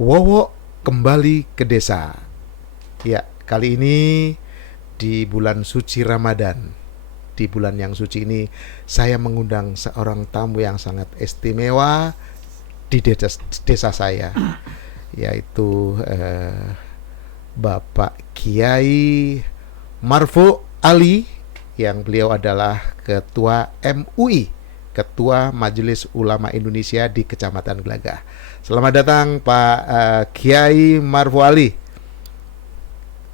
Wowo kembali ke desa. Ya, kali ini di bulan suci Ramadan. Di bulan yang suci ini saya mengundang seorang tamu yang sangat istimewa di desa saya, yaitu Bapak Kiai Marfu Ali, yang beliau adalah Ketua MUI, Ketua Majelis Ulama Indonesia di Kecamatan Gelagah. Selamat datang Pak Kiai Marfu Ali.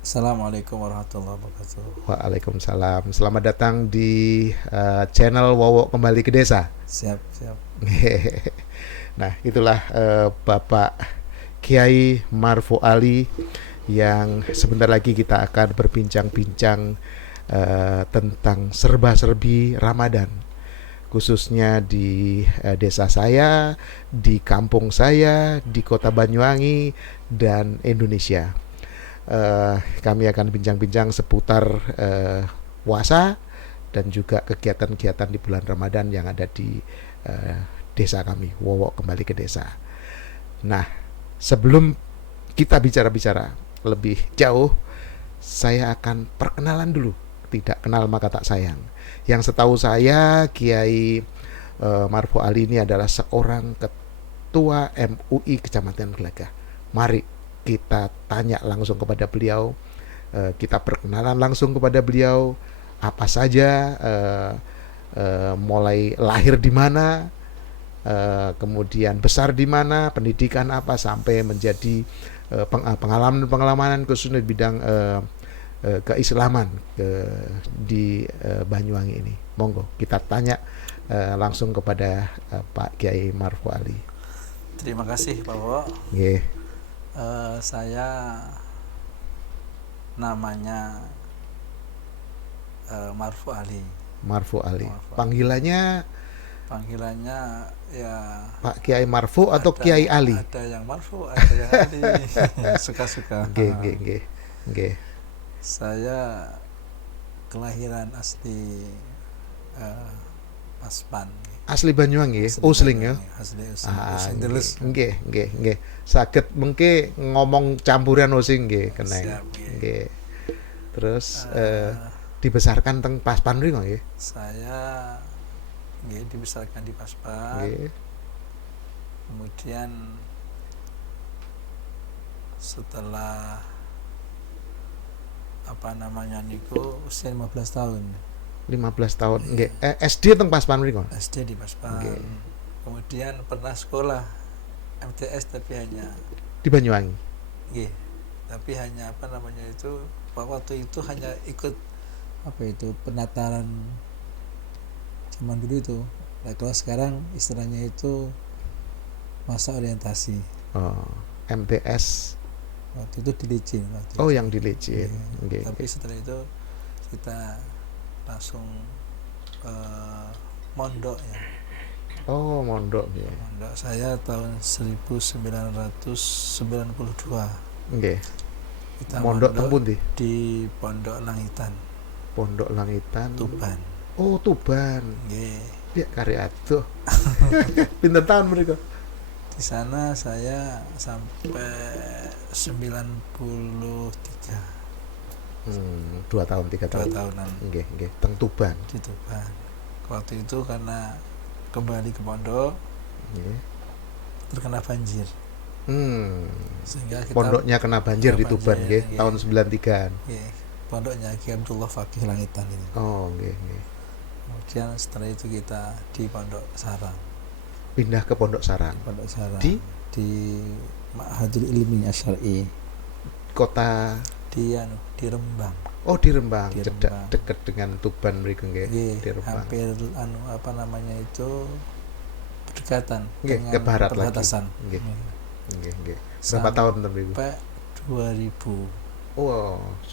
Assalamualaikum warahmatullahi wabarakatuh. Waalaikumsalam. Selamat datang di channel Wowo Kembali ke Desa. Siap. Nah, itulah Bapak Kiai Marfu Ali yang sebentar lagi kita akan berbincang-bincang tentang serba-serbi Ramadan, khususnya di desa saya, di kampung saya, di kota Banyuwangi dan Indonesia. Kami akan bincang-bincang seputar puasa dan juga kegiatan-kegiatan di bulan Ramadan yang ada di desa kami, Wowo Kembali ke Desa. Nah, sebelum kita bicara-bicara lebih jauh, saya akan perkenalan dulu. Tidak kenal maka tak sayang. Yang setahu saya, Kiai Marfu Ali ini adalah seorang ketua MUI Kecamatan Gelagah. Mari kita tanya langsung kepada beliau, kita perkenalan langsung kepada beliau, apa saja, mulai lahir di mana, kemudian besar di mana, pendidikan apa, sampai menjadi pengalaman khususnya di bidang keislaman di Banyuwangi ini. Monggo kita tanya langsung kepada Pak Kiai Marfu Ali. Terima kasih Pak Wo. Yeah. Saya namanya Marfu Ali. Marfu Ali. Panggilannya ya Pak Kiai Marfu atau Kiai Ali? Ada yang Marfu, ada yang Ali. Suka-suka. Nggih. Saya kelahiran asli Paspan. Asli Banyuwangi, Usling ya. Asli Usling. Nggih. Saged mengke ngomong campuran Using nggih keneng. Nggih. Terus dibesarkan teng Paspan mriku nggih. Saya dibesarkan di Paspan. Nggih. Kemudian setelah usia 15 tahun. 15 tahun. Nggih. SD teng Paspan mriku. SD di Paspan. Okay. Kemudian pernah sekolah MTS tapi hanya di Banyuwangi. Nggih. Tapi hanya waktu itu hanya ikut penataran zaman dulu itu. Nah, kalau sekarang istilahnya itu masa orientasi. MTS waktu itu di Licin. Yang di Licin. Tapi setelah itu kita langsung mondok ya. Mondok ya. Mondok saya tahun 1992. Nggih. Kita mondok teng pundi? Di Pondok Langitan. Pondok Langitan. Tuban. Tuban. Nggih. Ya karya aduh. Pinten tahun mereka? Di sana saya sampai 93. 2 tahun 3 tahun. 2 tahunan. Nggih. Teng Tuban. Di Tuban. Waktu itu karena kembali ke pondok, terkena banjir. Sehingga kita pondoknya kena banjir di Tuban nggih, tahun 93-an. Nggih. Pondoknya Kiai Abdullah Fakih Langitan ini. Nggih. Kemudian setelah itu kita di Pondok Sarang. Pindah ke Pondok Sarang. Di Ma'hadul Ilmi Asy'ari. Kota di Rembang. Di Rembang. Dekat dengan Tuban mriku nggih. Di Rembang. Hampir berdekatan dengan ke barat perbatasan. Nggih. Berapa tahun mriku? Sampai 2000.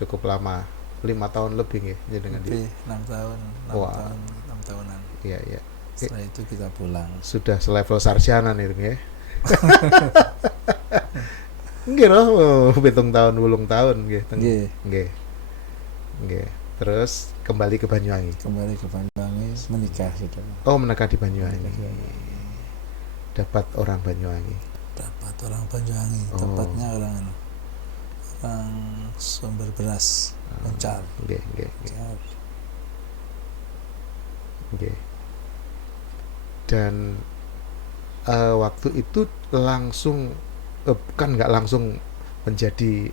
Cukup lama. 5 tahun lebih nggih jenengan di. 6 tahun. 6 tahunan. Iya. Setelah itu kita pulang. Sudah selevel sarjana nih nggih. Nggih loh, 7 tahun 8 tahun nggih. Nggih. Terus kembali ke Banyuwangi. Menikah sudah. Menikah di Banyuwangi. Dapat orang Banyuwangi. dapat orang Banyuwangi, tepatnya orang Sumber Beras, Mencar. Nggih, nggih, nggih. Nggih. Dan waktu itu langsung kan nggak langsung menjadi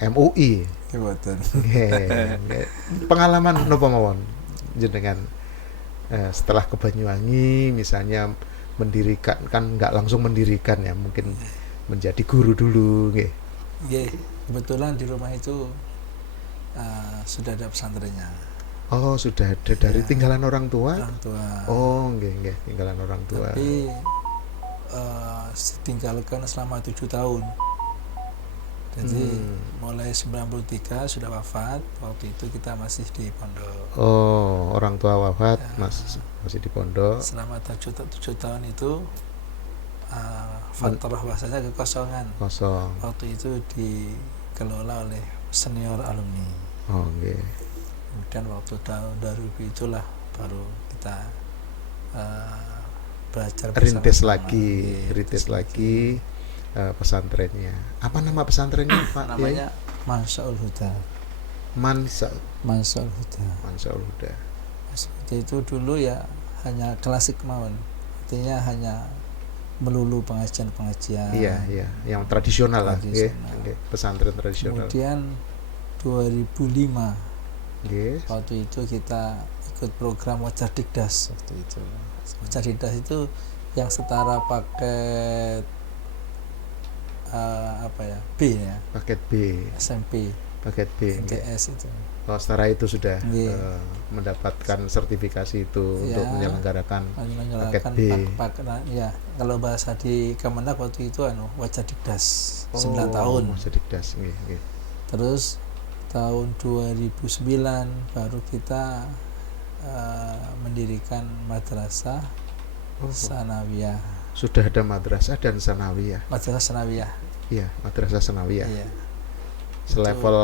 MUI. Ya betul. Nggih, nggih. Pengalaman napa mawon jenengan setelah ke Banyuwangi misalnya mendirikan, kan nggak langsung mendirikan ya, mungkin menjadi guru dulu nggih. Nggih, kebetulan di rumah itu sudah ada pesantrennya. Oh, sudah ada dari Ya, tinggalan orang tua? orang tua. Oh, nggih, nggih, tinggalan orang tua. Tapi ditinggalkan selama 7 tahun. Jadi mulai 93 sudah wafat. Waktu itu kita masih di pondok. Oh, orang tua wafat, Ya. masih di pondok. Selama 7 tahun itu fatrah bahasanya kekosongan. Kosong. Waktu itu dikelola oleh senior alumni. Oh, nggih. Kemudian waktu tahun 2000 itulah baru kita belajar Rintis bersama-sama. lagi, Iya, rintis lagi pesantrennya. Apa nama pesantrennya, Pak? namanya Mansaul Huda. Mansaul Mansaul Huda. Huda. Seperti itu dulu ya, hanya klasik mawon. Artinya hanya melulu pengajian-pengajian. Iya, iya, yang tradisional lah, nggih. Tradisional. Nggih, pesantren tradisional. Kemudian 2005 Nggih. waktu itu kita ikut program Wajar Dikdas waktu itu. Wajar Dikdas itu yang setara paket B ya, Paket B, SMP, paket B. Nggih. MTS itu. Oh, setara itu sudah Nggih. mendapatkan sertifikasi itu untuk Ya, menyelenggarakan paket menyalakan B. ya, kalau bahasa di Kemenak waktu itu Wajar Dikdas 9 Oh, tahun. Wajar Dikdas, nggih, nggih. Terus tahun 2009 baru kita mendirikan madrasah sanawiyah. Sudah ada madrasah dan sanawiyah. Madrasah sanawiyah. Iya, madrasah sanawiyah. Iya. Selevel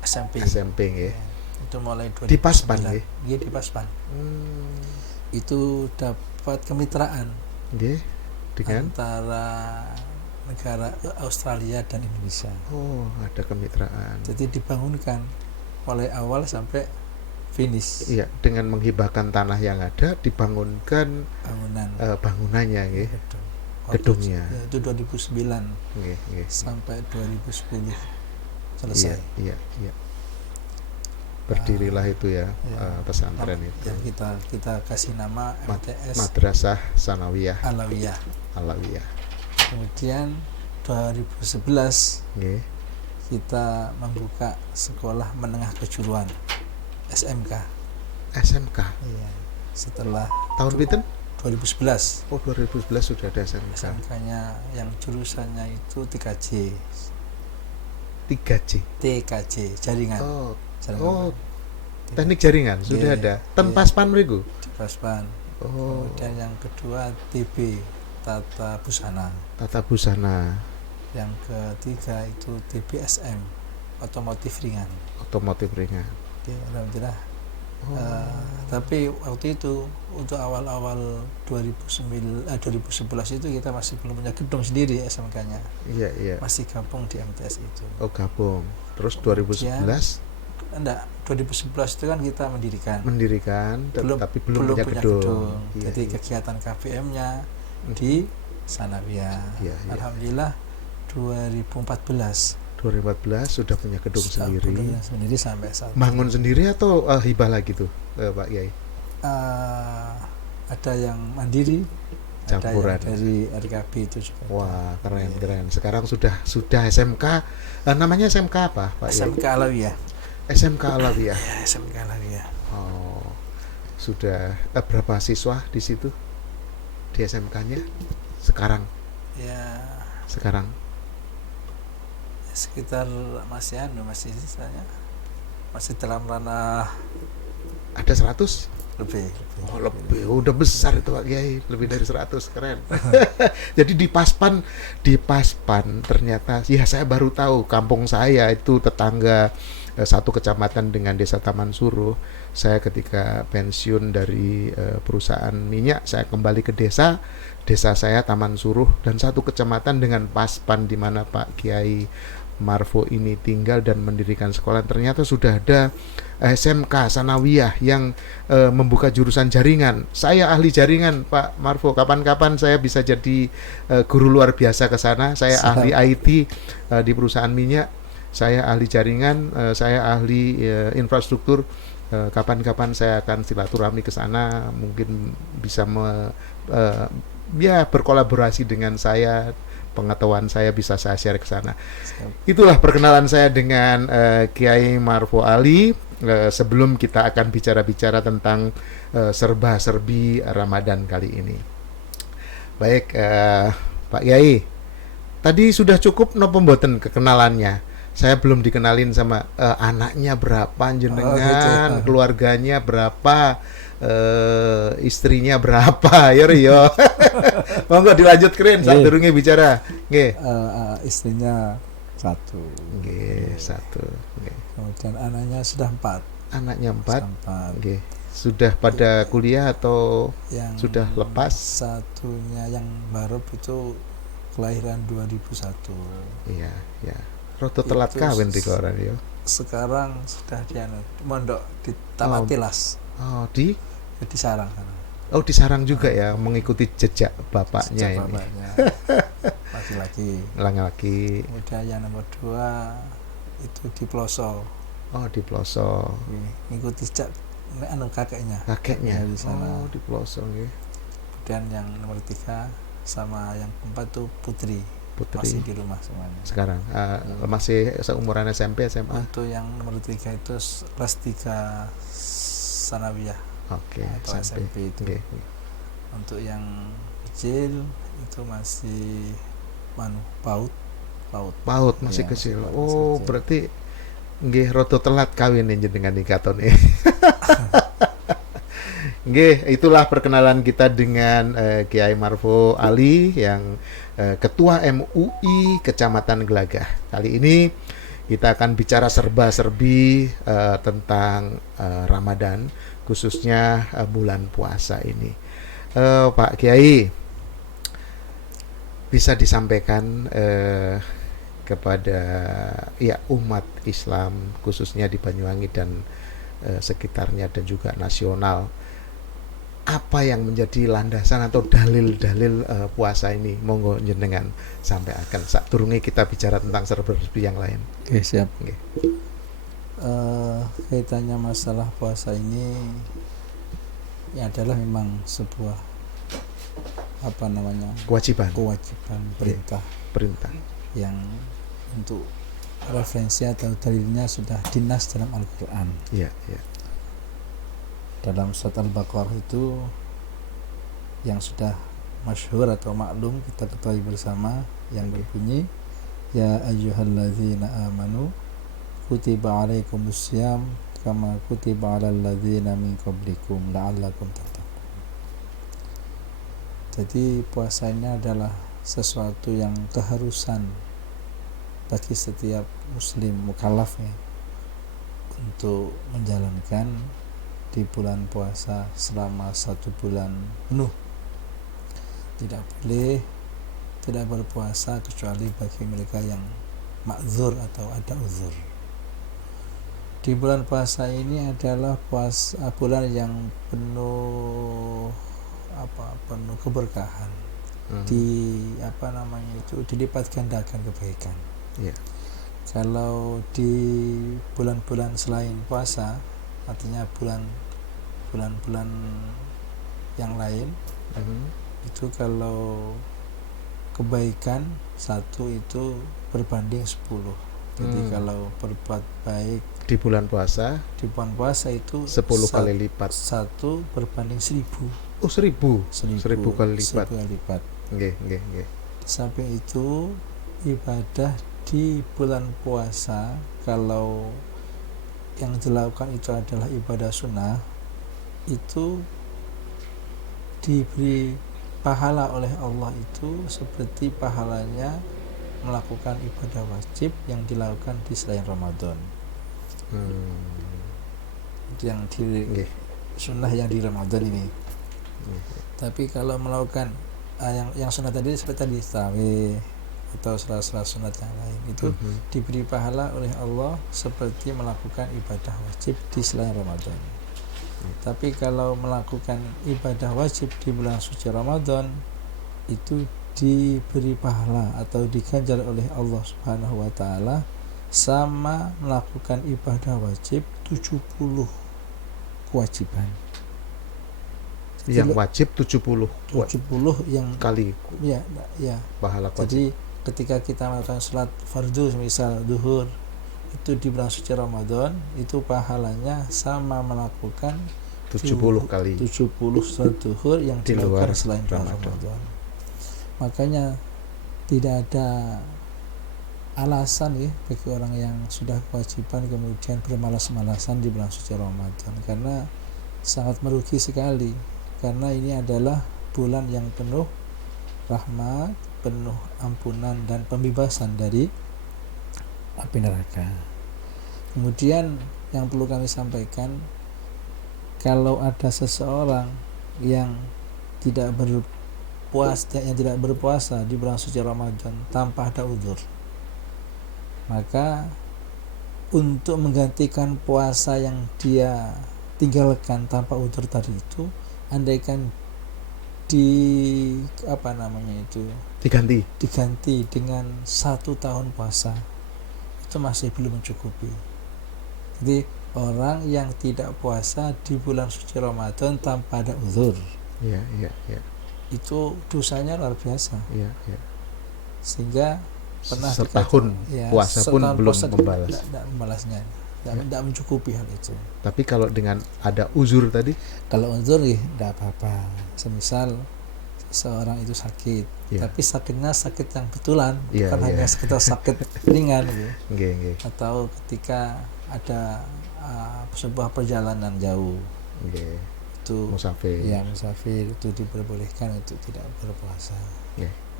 SMP. SMP nggih. Ya, itu mulai 2009. Di Paspan nggih. Iya, di Paspan. Itu dapat kemitraan Nggih. Dengan antara negara Australia dan Indonesia. oh, ada kemitraan. Jadi dibangunkan mulai awal sampai finish. Iya, dengan menghibahkan tanah yang ada dibangunkan Bangunan. bangunannya nggih. Gedung. Gedungnya. Ya, itu 2009 Nggih, nggih. sampai 2010 Iya, selesai. iya, iya. Berdirilah itu ya, Ya. pesantren itu. Yang kita kasih nama MTS Madrasah Sanawiyah Alawiyah. Alawiyah. Kemudian 2011 Nggih. kita membuka sekolah menengah kejuruan SMK. SMK. Iya. Setelah Tahun pinten? 2011 Oh, 2011 sudah ada SMK. SMK-nya yang jurusannya itu 3J. 3J. TKJ, jaringan. Oh, Jaringan. oh, teknik jaringan sudah Iya, ada. iya. Ten Paspan mriku. Di Paspan. Oh, Kemudian yang kedua TB, Tata Busana. tata busana Yang ketiga itu TBSM, otomotif ringan. otomotif ringan. Oke, alhamdulillah. Oh, Tapi waktu itu untuk awal-awal 2011 itu kita masih belum punya gedung sendiri SMK-nya. iya, iya. Masih gabung di MTS itu. Oh, gabung. Terus Kemudian, 2011 enggak, 2011 itu kan kita mendirikan. tapi belum punya gedung. Iya, Jadi iya. kegiatan KPM-nya di Sanawiyah. Iya, iya. Alhamdulillah 2014 sudah punya gedung sudah sendiri. gedung sendiri sampai saat Bangun sendiri atau hibah lagi tuh, Pak Yai? ada yang mandiri, Campuran. ada yang dari RKB itu juga. Wah, keren, Iya. keren. Sekarang sudah SMK. Namanya SMK apa, Pak Yai? SMK Alawiyah. SMK Alawiyah. Ya, SMK Alawiyah. Oh, sudah berapa siswa di situ di SMK-nya sekarang? Ya, Sekarang sekitar masih sisanya masih dalam ranah Ada 100? lebih. Oh, lebih, udah besar itu Pak Kiai, lebih dari 100, keren. Jadi di Paspan ternyata, ya saya baru tahu kampung saya itu tetangga satu kecamatan dengan Desa Taman Suruh. Saya ketika pensiun dari perusahaan minyak, saya kembali ke desa saya Taman Suruh, dan satu kecamatan dengan Paspan di mana Pak Kiai Marfo ini tinggal dan mendirikan sekolah. Ternyata sudah ada SMK Sanawiyah yang membuka jurusan jaringan. Saya ahli jaringan, Pak Marfo. Kapan-kapan saya bisa jadi guru luar biasa ke sana. Saya ahli IT di perusahaan minyak. Saya ahli jaringan, saya ahli infrastruktur. Kapan-kapan saya akan silaturahmi ke sana, mungkin bisa ya berkolaborasi dengan saya, pengetahuan saya bisa saya share ke sana. Itulah perkenalan saya dengan Kiai Marfo Ali. Sebelum kita akan bicara-bicara tentang serba-serbi Ramadan kali ini. Baik, Pak Kiai, tadi sudah cukup nopo mboten kekenalannya? Saya belum dikenalin sama anaknya berapa jenengan, gitu. keluarganya berapa, istrinya berapa, yo. Monggo dilanjut keren saat durunge bicara. Nggih. Istrinya 1. Nggih, 1. Nggih. Kemudian anaknya sudah 4. Anaknya 4. Sampai Nggih. Sudah pada kuliah atau yang sudah lepas? Satunya yang baru itu kelahiran 2001. Iya, ya. Roto telat kawin di koran yo. Sekarang sudah di mondok di Taman Tilas. Oh, di Sarang sana. Oh, di Sarang juga ya, mengikuti jejak bapaknya ini. Laki-laki. Laki-laki. Kemudian yang nomor 2 itu di Ploso. Oh, di Ploso. Mengikuti jejak kakeknya. Kakeknya di sana. Oh, di Ploso nggih. Kemudian yang nomor 3 sama yang keempat tuh Putri. Masih di rumah semuanya. Sekarang masih seumuran SMP, SMA. Untuk yang nomor 3 itu kelas 3 Sanawiyah. Oke, SMP itu. Okay. Untuk yang kecil itu masih PAUD masih ya, kecil. masih Oh, kecil. berarti nggih roto telat kawin jenengan ikaton. Nggih, itulah perkenalan kita dengan Kiai Marfo Ali yang Ketua MUI Kecamatan Gelagah. Kali ini kita akan bicara serba-serbi tentang Ramadan, khususnya bulan puasa ini. Pak Kiai, bisa disampaikan kepada umat Islam khususnya di Banyuwangi dan sekitarnya dan juga nasional, apa yang menjadi landasan atau dalil-dalil puasa ini? Monggo jenengan sampai akan sak turunge kita bicara tentang serba-serbi yang lain. Oke, siap. Okay. Kaitannya masalah puasa ini ya adalah memang sebuah kewajiban perintah yang untuk referensi atau dalilnya sudah dinas dalam Al-Quran. Iya. Dalam surat Al-Baqarah itu yang sudah masyhur atau maklum kita ketahui bersama yang berbunyi ya ayyuhalladzina amanu kutiba alaikumussyam kama kutiba alal ladzina min qablikum la'allakum tattaqun. Jadi puasa ini adalah sesuatu yang keharusan bagi setiap muslim mukallaf ya, untuk menjalankan di bulan puasa selama 1 bulan penuh. Tidak berpuasa kecuali bagi mereka yang ma'dzur atau ada uzur. Di bulan puasa ini adalah bulan yang penuh keberkahan. Dilipat gandakan kebaikan. Yeah. Kalau di bulan-bulan selain puasa, artinya bulan-bulan yang lain, itu kalau kebaikan 1 itu berbanding 10. Jadi kalau berbuat baik di bulan puasa itu 10 kali lipat. 1 berbanding 1000. Oh, 1000 kali lipat. 1000 kali lipat. Nggih. Sampai itu ibadah di bulan puasa kalau yang dilakukan itu adalah ibadah sunnah, itu diberi pahala oleh Allah itu seperti pahalanya melakukan ibadah wajib yang dilakukan di selain Ramadan. Yang di sunnah yang di Ramadan ini. Tapi kalau melakukan yang sunnah tadi seperti tadi tarawih atau salah sunat yang lain itu diberi pahala oleh Allah seperti melakukan ibadah wajib di selain Ramadan. Tapi kalau melakukan ibadah wajib di bulan suci Ramadan itu diberi pahala atau diganjar oleh Allah Subhanahu wa taala sama melakukan ibadah wajib 70 kewajiban. Yang wajib 70 yang kali ya pahala wajib. Jadi ketika kita melakukan salat fardu misal zuhur itu di bulan suci Ramadan itu pahalanya sama melakukan 70 kali 70 salat zuhur yang di luar selain Ramadan. Makanya tidak ada alasan ya bagi orang yang sudah kewajiban kemudian bermalas-malasan di bulan suci Ramadan, karena sangat merugi sekali, karena ini adalah bulan yang penuh rahmat, penuh ampunan dan pembebasan dari api neraka. Kemudian yang perlu kami sampaikan, kalau ada seseorang yang tidak berpuasa di bulan suci Ramadan tanpa ada uzur, maka untuk menggantikan puasa yang dia tinggalkan tanpa uzur tadi itu, andaikan diganti dengan 1 tahun puasa, itu masih belum mencukupi. Jadi orang yang tidak puasa di bulan suci Ramadan tanpa ada uzur, itu dosanya luar biasa. Sehingga pernah setahun puasa pun belum membalasnya, tidak mencukupi hal itu. Tapi kalau dengan ada uzur tadi, kalau uzur tidak apa-apa. Semisal seorang itu sakit, tapi sakitnya sakit yang betulan, bukan hanya sekedar sakit ringan gitu. Atau ketika ada sebuah perjalanan jauh, itu musafir itu diperbolehkan untuk tidak berpuasa.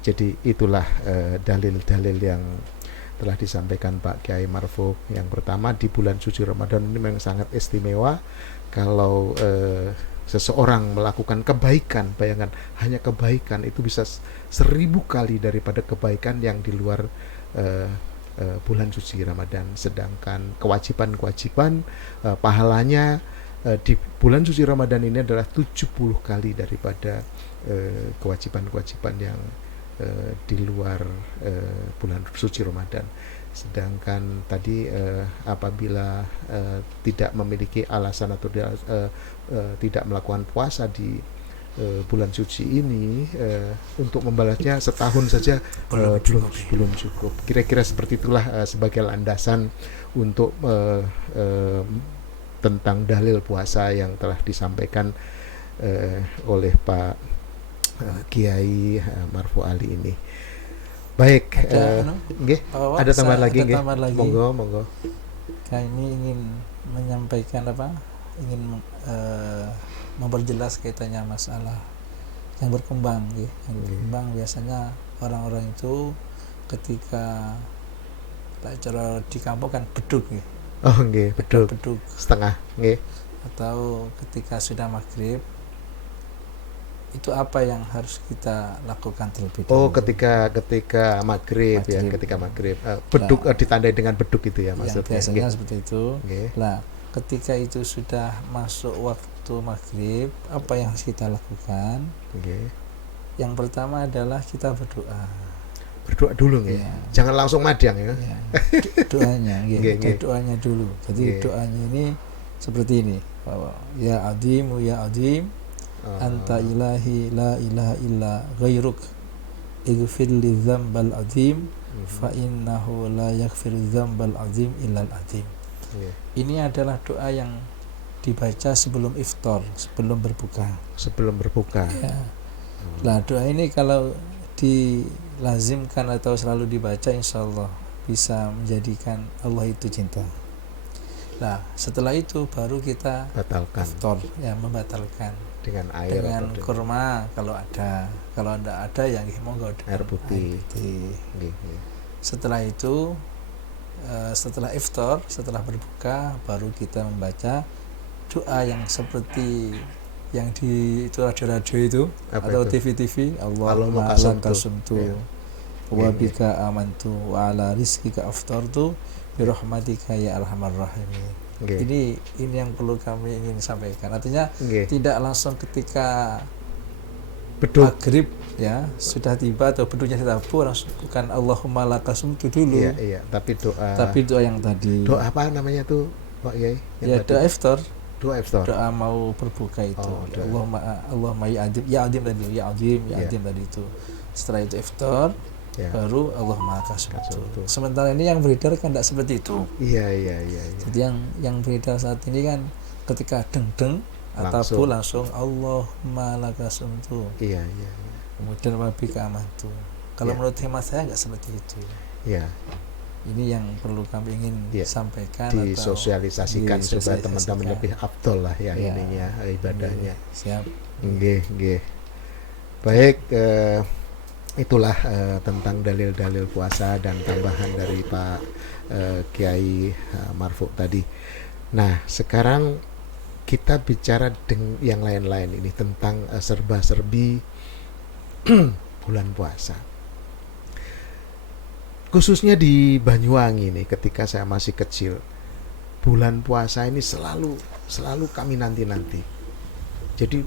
Jadi itulah dalil-dalil yang telah disampaikan Pak Kiai Marfo. Yang pertama, di bulan suci Ramadan ini memang sangat istimewa. Kalau seseorang melakukan kebaikan, bayangkan hanya kebaikan itu bisa 1000 kali daripada kebaikan yang di luar bulan suci Ramadan. Sedangkan kewajiban-kewajiban pahalanya di bulan suci Ramadan ini adalah 70 kali daripada kewajiban-kewajiban yang di luar bulan suci Ramadan. Sedangkan tadi apabila tidak memiliki alasan atau tidak melakukan puasa di bulan suci ini, untuk membalasnya setahun saja belum cukup. Kira-kira seperti itulah sebagai landasan untuk tentang dalil puasa yang telah disampaikan oleh Pak Kiai Marfo Ali ini. Baik, ada tambahan lagi. Monggo. Kami ingin menyampaikan ingin memperjelas kaitannya masalah yang berkembang, berkembang biasanya orang-orang itu ketika cara di kampung kan beduk, beduk setengah, atau ketika sudah maghrib, itu apa yang harus kita lakukan terlebih dahulu? Ketika maghrib. Ketika maghrib beduk ditandai dengan beduk itu ya maksudnya. Biasanya seperti itu. Nah, ketika itu sudah masuk waktu maghrib, apa yang harus kita lakukan? Yang pertama adalah kita berdoa dulu, jangan langsung madang doanya, doanya dulu. Jadi doanya ini seperti ini, bahwa ya Azimu ya Azim, anta ilahi la ilaha illa ghairuk, ighfir li dzambal azim, fa innahu la yaghfiru dzambal azim illal azim. Ini adalah doa yang dibaca sebelum iftar, sebelum berbuka. Nah, doa ini kalau dilazimkan atau selalu dibaca, insyaallah bisa menjadikan Allah itu cinta. Nah, setelah itu baru kita Batalkan iftar, ya membatalkan dengan air dengan atau dengan kurma kalau ada. Kalau tidak ada ya monggo dengan air putih. putih. Nggih, nggih. Setelah itu setelah iftar, setelah berbuka, baru kita membaca doa yang seperti yang di itu radio-radio itu Apa atau itu? TV-TV, Allahumma Allahumma qasamtu. lakasumtu Ya. wa Nggih, bika amantu wa ala rizkika aftartu bi rahmatika ya arhamar rahimin. nggih. Ini yang perlu kami ingin sampaikan. Artinya Nggih. tidak langsung ketika Beduk. maghrib ya sudah tiba atau beduknya ditabuh langsung bukan Allahumma lakasumtu dulu, Iya, iya, tapi doa. tapi doa yang tadi. Doa apa namanya tuh, Pak Yai? Yang Ya tadi? doa iftar, Doa iftar. doa mau berbuka itu. Oh, doa. Allahumma ya adim tadi, ya adim Ya. tadi itu. Setelah itu iftar, Ya. baru Allahumma lakasumtu. Kasumtu. Sementara ini yang beredar kan tidak seperti itu. Iya, iya, iya, iya. Jadi yang beredar saat ini kan ketika deng Langsung. ataupun langsung Allahumma lakasumtu. Iya, iya, iya. Kemudian wabika amantu. Kalau Ya. menurut hemat saya nggak seperti itu. Iya, Ini yang perlu kami ingin Ya. sampaikan disosialisasikan atau supaya teman-teman disosialisasikan. lebih afdol lah ya, Ya. ininya ibadahnya. Siap. Nggih, nggih. Baik, itulah tentang dalil-dalil puasa dan tambahan dari Pak Kiai Marfu tadi. Nah, sekarang kita bicara dengan yang lain-lain ini tentang serba-serbi bulan puasa. Khususnya di Banyuwangi nih, ketika saya masih kecil, bulan puasa ini selalu kami nanti-nanti. Jadi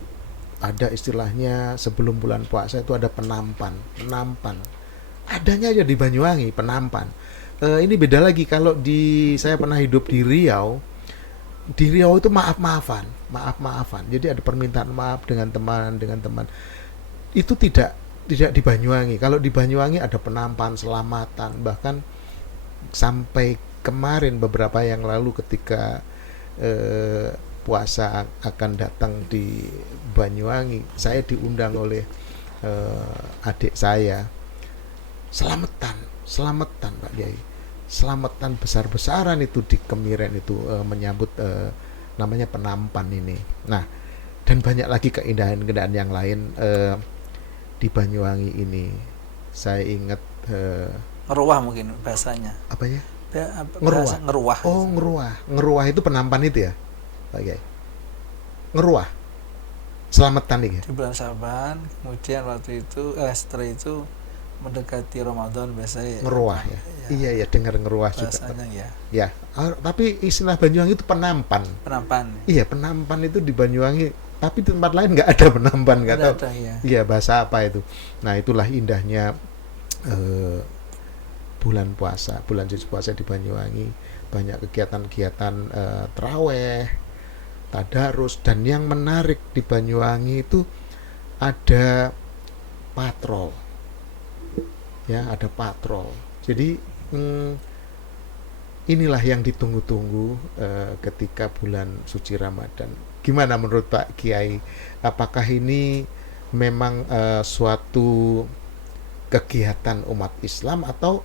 ada istilahnya sebelum bulan puasa itu ada penampan. Adanya aja di Banyuwangi penampan. Ini beda lagi kalau saya pernah hidup di Riau. Di Riau itu maaf-maafan. Jadi ada permintaan maaf dengan teman. Itu tidak di Banyuwangi. Kalau di Banyuwangi ada penampan, selamatan, bahkan sampai kemarin beberapa yang lalu ketika puasa akan datang di Banyuwangi, saya diundang oleh adik saya. Selamatan Pak Kiai. Selamatan besar-besaran itu di Kemiren itu menyambut namanya penampan ini. Nah, dan banyak lagi keindahan-keindahan yang lain di Banyuwangi ini. Saya ingat Ngeruah mungkin bahasanya. apanya? Bahasa ngeruah. Oh, ngeruah itu penampan itu ya, Pak Kiai. Ngeruah. Selamatan nih ya. Di bulan Syaban, kemudian waktu itu setelah itu mendekati Ramadan biasanya Ngeruah ya. Iya, dengar ngeruah juga. bahasanya ya. Ya, tapi istilah Banyuwangi itu penampan. Penampan. Iya, penampan itu di Banyuwangi, tapi di tempat lain nggak ada penampan, nggak tahu. Ada ya. Iya, bahasa apa itu. Nah, itulah indahnya bulan puasa, bulan suci puasa di Banyuwangi. Banyak kegiatan-kegiatan traweh, tadarus, dan yang menarik di Banyuwangi itu ada patrol. Ya, ada patrol. Jadi inilah yang ditunggu-tunggu ketika bulan suci Ramadan. Gimana menurut Pak Kiai? Apakah ini memang suatu kegiatan umat Islam atau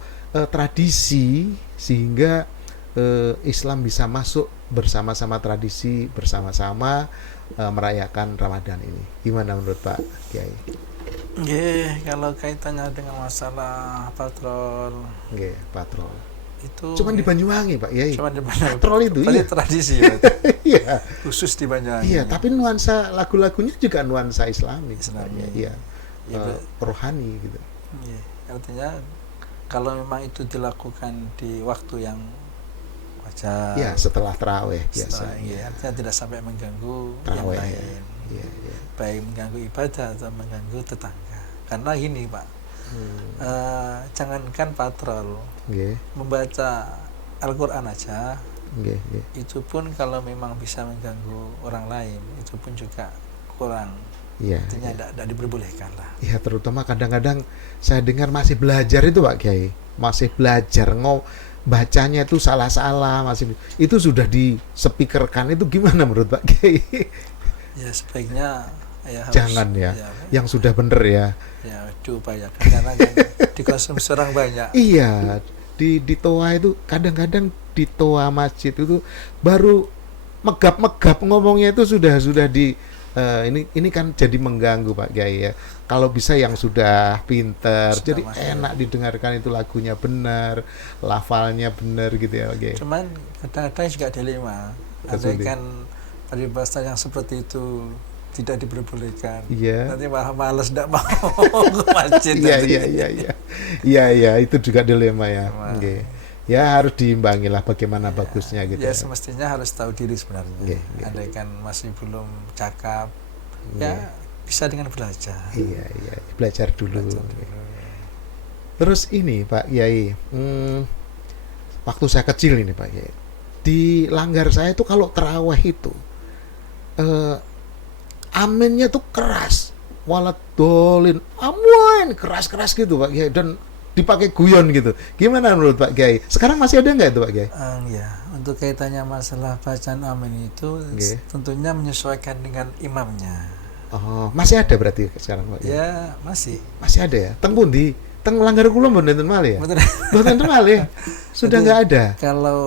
tradisi sehingga Islam bisa masuk bersama-sama, tradisi bersama-sama merayakan Ramadan ini? Gimana menurut Pak Kiai? Kalau kaitannya dengan masalah patrol Nggih, patrol. itu Cuman di Banyuwangi, Pak Kiai. Cuman di Banyuwangi. Patrol itu Berarti iya. tradisi berarti. Iya. Khusus di Banyuwangi. Iya, tapi nuansa lagu-lagunya juga nuansa Islami. Islami. Iya. Ya, Rohani gitu. iya. Artinya kalau memang itu dilakukan di waktu yang wajar. Iya, setelah tarawih biasa. Iya, artinya tidak sampai mengganggu Tarawih, yang lain. Iya, iya. Baik mengganggu ibadah atau mengganggu tetangga. Karena gini, Pak. Jangankan patrol, Nggih, membaca Al-Quran aja nggih, nggih. itu pun kalau memang bisa mengganggu orang lain itu pun juga kurang. Iya. Artinya tidak diperbolehkan lah. Iya, terutama kadang-kadang saya dengar masih belajar itu Pak Kiai. Masih belajar bacanya itu salah-salah, masih itu sudah disepikerkan. Itu gimana menurut Pak Kiai? Ya sebaiknya ya harus, Jangan ya. Yang sudah bener ya. Ya diupayakan karena kan dikonsumsi orang banyak. Iya, di toa itu kadang-kadang di toa masjid itu baru megap-megap ngomongnya itu sudah di ini kan jadi mengganggu Pak Kiai ya. Kalau bisa yang sudah pinter, Sudah jadi masuk. enak didengarkan, itu lagunya benar, lafalnya benar gitu ya Pak Kiai. Cuman kadang-kadang juga dilema. Betul, Andaikan peribahasa yang seperti itu tidak diperbolehkan, Iya. nanti malah males tidak mau ke masjid. Iya nanti. iya iya iya. Iya iya itu juga dilema ya. Dilema. Oke. Ya harus diimbangi lah bagaimana bagusnya gitu. Ya semestinya harus tahu diri sebenarnya. Nggih, nggih. Andaikan masih belum cakap, Iya. ya bisa dengan belajar. Iya iya belajar dulu. Belajar dulu. Terus ini Pak Yai, waktu saya kecil ini Pak Yai, di langgar saya itu kalau terawih itu eh, aminnya tuh keras, waladolin, amuin keras-keras gitu Pak Yai, dan dipakai guyon gitu. Gimana menurut Pak Kiai? Sekarang masih ada nggak itu Pak Kiai? Ya, untuk kaitannya masalah bacaan amin itu Nggih. tentunya menyesuaikan dengan imamnya. Oh, masih ada berarti sekarang Pak Kiai? Ya masih. Masih ada ya? Teng pundi? Teng langgar kula mboten enten malih ya? Betul. Mboten enten malih. Sudah Jadi, nggak ada. Kalau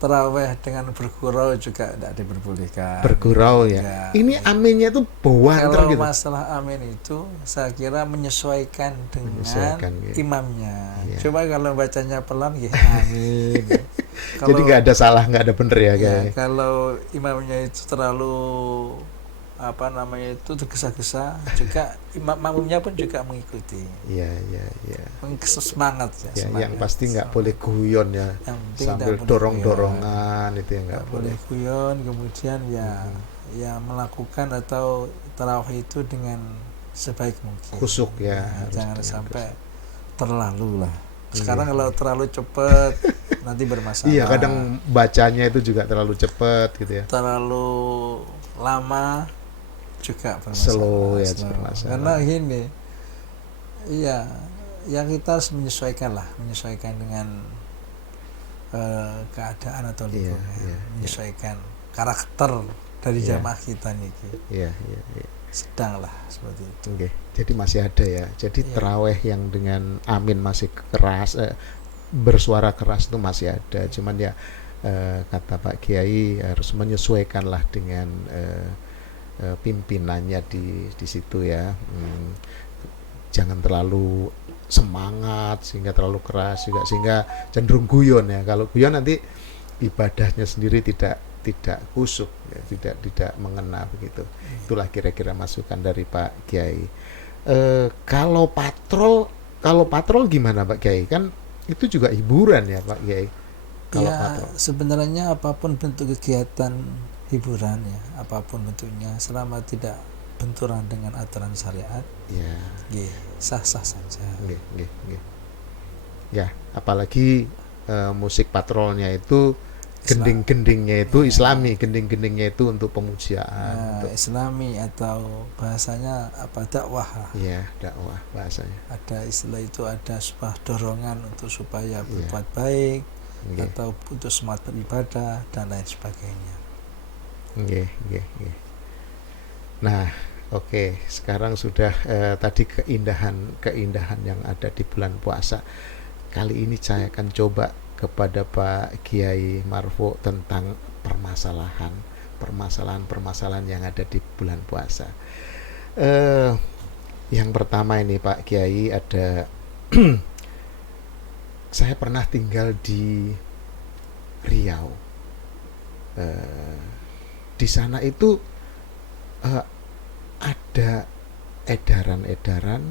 terawih dengan bergurau juga tidak diperbolehkan. Bergurau ya. Ya. Ini aminnya tuh bawanter Kalau gitu. masalah amin itu saya kira menyesuaikan dengan Menyesuaikan, ya. imamnya. Ya. Coba kalau bacanya pelan ya amin. Jadi nggak ada salah, nggak ada bener ya, ya, Kiai. kalau imamnya itu terlalu itu tergesa-gesa, juga makmumnya pun juga mengikuti. Iya, iya, iya. Semangat ya, Ya, semangat. yang pasti nggak boleh guyon ya. Yang penting Sambil nggak boleh dorong-dorongan itu ya nggak nggak boleh boleh. guyon, kemudian ya melakukan atau tarawih itu dengan sebaik mungkin. Khusuk ya, harus Jangan dengan sampai terlalu lah. Iya. Sekarang kalau terlalu cepat nanti bermasalah. Iya, kadang bacanya itu juga terlalu cepat gitu ya. Terlalu lama juga bermasalah. Slow ya, Slow. bermasalah. Karena gini, iya, yang kita harus menyesuaikan dengan keadaan atau Iya, lingkungan, iya, menyesuaikan karakter dari Iya. jamaah kita nih, Iya, iya, iya. sedang lah seperti itu. Oke. Jadi masih ada ya. Jadi Iya. terawih yang dengan amin masih keras, bersuara keras itu masih ada. Cuman ya kata Pak Kiai harus menyesuaikan lah dengan pimpinannya di situ ya. Jangan terlalu semangat sehingga terlalu keras juga, sehingga cenderung guyon ya. Kalau guyon nanti ibadahnya sendiri tidak kusuk ya, tidak mengena begitu. Itulah kira-kira masukan dari Pak Kiai. Kalau patrol gimana Pak Kiai? Kan itu juga hiburan ya Pak Kiai. Kalau Ya, patrol. sebenarnya apapun bentuk kegiatan hiburan ya, apapun bentuknya, selama tidak benturan dengan aturan syariat, Ya, ya sah-sah saja. nggih. Ya, apalagi musik patrolnya itu gending-gendingnya itu Islami, gending-gendingnya itu untuk pemujaan, untuk Islami atau bahasanya dakwah lah. ya dakwah bahasanya. Ada istilah itu, ada sebuah dorongan untuk supaya Iya. berbuat baik Nggih. atau untuk semangat beribadah dan lain sebagainya. Nggih. Nah, oke, sekarang sudah tadi keindahan yang ada di bulan puasa. Kali ini saya akan coba kepada Pak Kiai Marfo tentang permasalahan yang ada di bulan puasa. Yang pertama ini Pak Kiai, ada saya pernah tinggal di Riau. Di sana itu ada edaran-edaran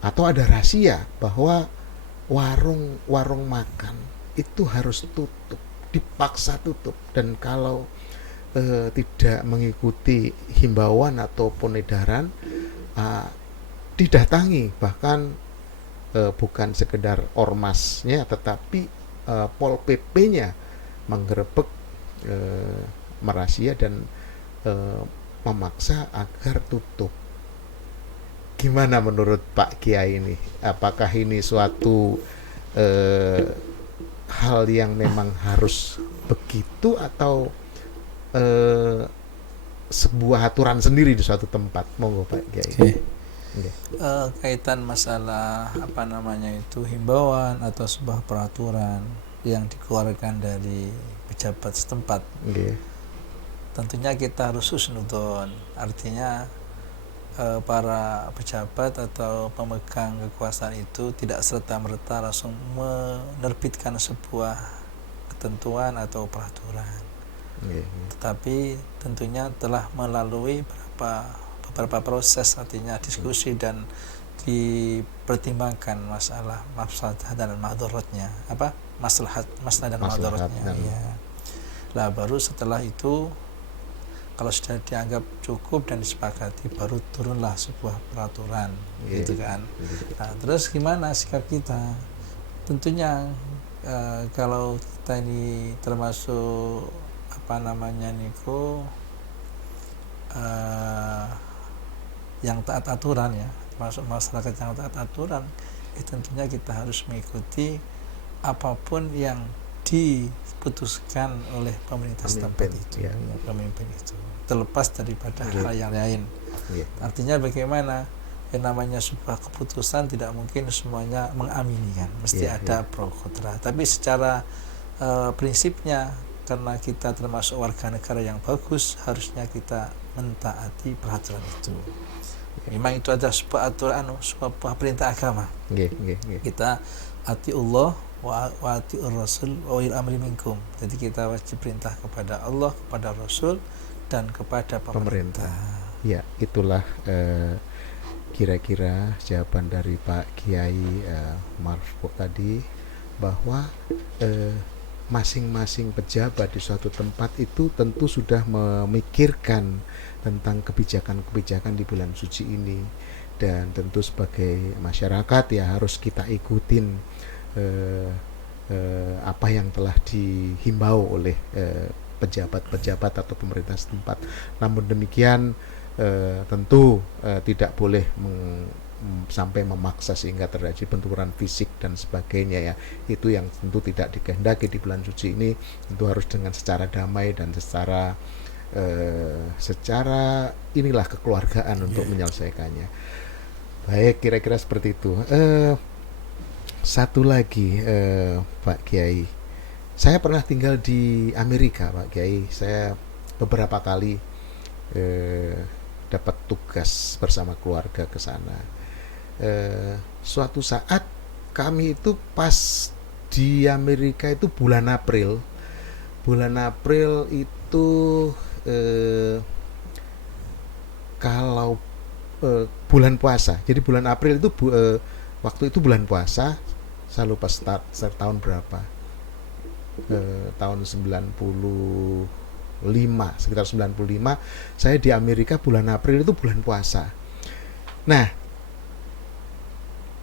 atau ada rahasia bahwa warung makan itu harus tutup, dipaksa tutup, dan kalau tidak mengikuti himbauan ataupun edaran didatangi, bahkan bukan sekedar ormasnya tetapi Pol PP-nya menggerebek, merazia dan memaksa agar tutup. Gimana menurut Pak Kiai ini? Apakah ini suatu hal yang memang harus begitu atau sebuah aturan sendiri di suatu tempat? Monggo Pak Kiai. Oke. Oke. Kaitan masalah himbauan atau sebuah peraturan, yang dikeluarkan dari pejabat setempat, tentunya kita harus husnudzon. Artinya para pejabat atau pemegang kekuasaan itu tidak serta-merta langsung menerbitkan sebuah ketentuan atau peraturan, tetapi tentunya telah melalui beberapa proses, artinya diskusi dan dipertimbangkan masalah mafsadah dan madharatnya, maslahat dan madharatnya. Ya. Lah baru setelah itu, kalau sudah dianggap cukup dan disepakati, baru turunlah sebuah peraturan, gitu kan. Nah, terus gimana sikap kita? Tentunya kalau kita ini termasuk yang taat aturan, ya, termasuk masyarakat yang taat aturan, tentunya kita harus mengikuti apapun yang diputuskan oleh pemerintah setempat itu, pemimpin itu, terlepas daripada hal yang lain. Artinya bagaimana? Yang namanya sebuah keputusan tidak mungkin semuanya mengamini, kan, mesti ada pro kontra. Tapi secara prinsipnya, karena kita termasuk warga negara yang bagus, harusnya kita mentaati peraturan itu. Memang itu ada sebuah aturan, sebuah perintah agama. Kita ati Allah wa atiur Rasul wa ulil amri minkum. Jadi kita wajib perintah kepada Allah, kepada Rasul, dan kepada pemerintah. Ya, itulah kira-kira jawaban dari Pak Kiai Marfo tadi, bahwa masing-masing pejabat di suatu tempat itu tentu sudah memikirkan tentang kebijakan-kebijakan di bulan suci ini, dan tentu sebagai masyarakat ya harus kita ikutin apa yang telah dihimbau oleh pejabat-pejabat atau pemerintah setempat. Namun demikian tentu tidak boleh sampai memaksa sehingga terjadi benturan fisik dan sebagainya, ya. Itu yang tentu tidak dikehendaki di bulan suci ini. Tentu harus dengan secara damai dan secara inilah kekeluargaan untuk menyelesaikannya. Baik, kira-kira seperti itu. Satu lagi, Pak Kiai, saya pernah tinggal di Amerika, Pak Kiai. Saya beberapa kali dapat tugas bersama keluarga ke sana. Suatu saat kami itu pas di Amerika itu bulan April itu kalau bulan puasa. Jadi bulan April itu waktu itu bulan puasa. Saya lupa start tahun berapa. Tahun 95, sekitar 95 saya di Amerika. Bulan April itu bulan puasa. Nah,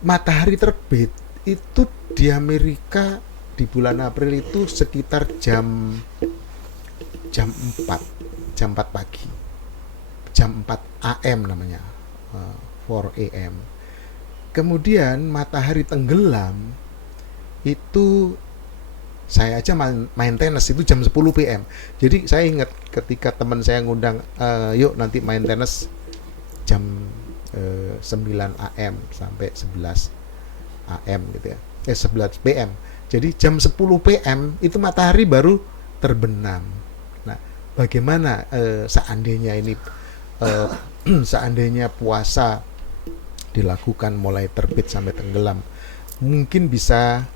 matahari terbit itu di Amerika di bulan April itu sekitar jam 4 pagi, jam 4 AM namanya, 4 AM. Kemudian matahari tenggelam itu saya aja main tenis itu jam 10 PM. Jadi saya ingat ketika teman saya ngundang, yuk nanti main tenis jam 9 AM sampai 11 AM gitu ya. 11 PM. Jadi jam 10 PM itu matahari baru terbenam. Nah, bagaimana seandainya ini seandainya puasa dilakukan mulai terbit sampai tenggelam, mungkin bisa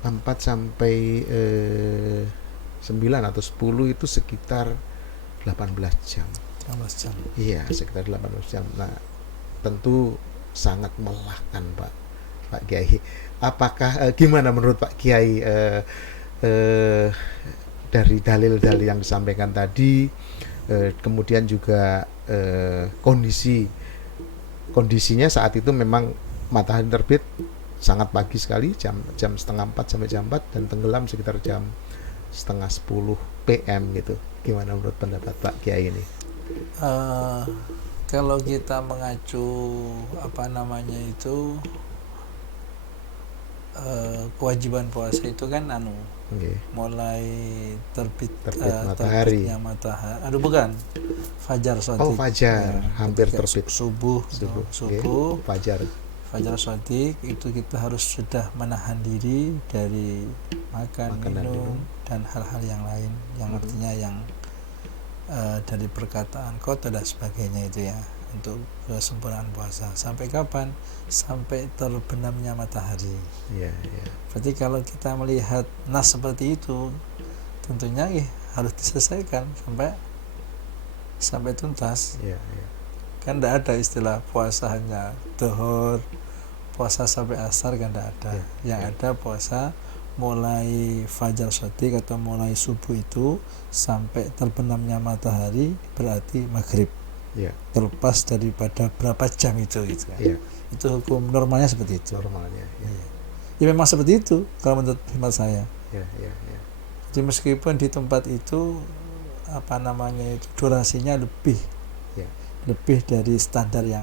4 sampai 9 atau 10 itu sekitar 18 jam. 18 jam. Iya, sekitar 18 jam. Nah, tentu sangat melelahkan, Pak Kiai. Apakah gimana menurut Pak Kiai dari dalil-dalil yang disampaikan tadi, kemudian juga kondisinya saat itu memang matahari terbit sangat pagi sekali, jam setengah 4 sampai jam 4, dan tenggelam sekitar jam setengah 10 PM gitu. Gimana menurut pendapat Pak Kiai ini? Kalau kita mengacu kewajiban puasa itu kan mulai terbitnya matahari. Bukan. Fajar Shadiq. Oh, fajar. Hampir terbit. Subuh. Fajar Shadiq itu kita harus sudah menahan diri dari makan Makan dan minum minum. dan hal-hal yang lain yang artinya yang dari perkataan kota dan sebagainya itu ya, untuk kesempurnaan puasa. Sampai kapan? Sampai terbenamnya matahari. Ya, ya. Berarti kalau kita melihat nas seperti itu, tentunya harus diselesaikan sampai tuntas. Ya, ya. Kan tidak ada istilah puasa hanya dohor, puasa sampai asar, kan tidak ada. Yang ada puasa mulai fajar shadiq atau mulai subuh itu sampai terbenamnya matahari, berarti maghrib. Ya. Terlepas daripada berapa jam itu gitu kan. Ya. Itu hukum normalnya seperti itu. Normalnya. Ya. Ya memang seperti itu kalau menurut hemat saya. Ya, ya, ya. Jadi meskipun di tempat itu durasinya lebih dari standar yang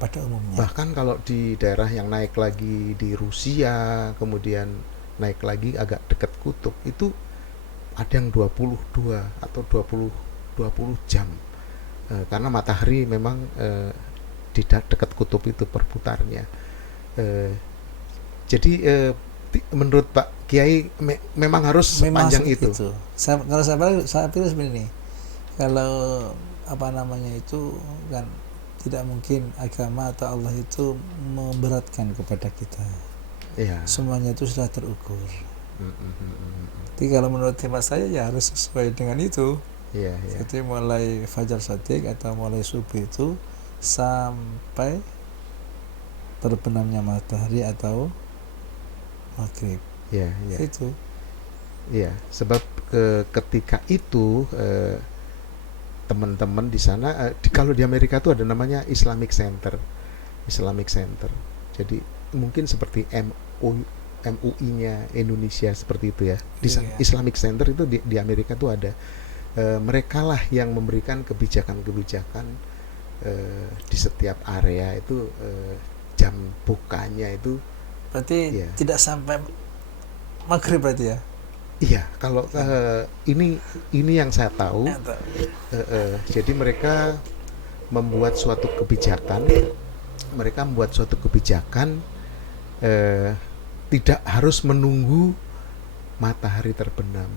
pada umumnya. Bahkan kalau di daerah yang naik lagi di Rusia, kemudian naik lagi agak dekat kutub, itu ada yang 22 atau 20 jam. Karena matahari memang di dekat kutub itu berputarnya. Jadi menurut Pak Kiai memang harus sepanjang itu. Kalau saya pikir seperti ini. Kalau itu kan tidak mungkin agama atau Allah itu memberatkan kepada kita. Ya. Semuanya itu sudah terukur. Jadi kalau menurut hemat saya ya harus sesuai dengan itu. Ya, ya. Jadi mulai fajar shadiq atau mulai subuh itu sampai terbenamnya matahari atau maghrib. Ya, ya. Itu. Ya, sebab ketika itu teman-teman di sana, kalau di Amerika tuh ada namanya Islamic Center. Jadi mungkin seperti MUI-nya Indonesia seperti itu ya. Islamic Center itu di Amerika tuh ada. Mereka lah yang memberikan kebijakan-kebijakan di setiap area itu, jam bukanya itu. Berarti tidak sampai maghrib berarti ya? Iya, kalau ini yang saya tahu. Jadi mereka membuat suatu kebijakan. Tidak harus menunggu matahari terbenam.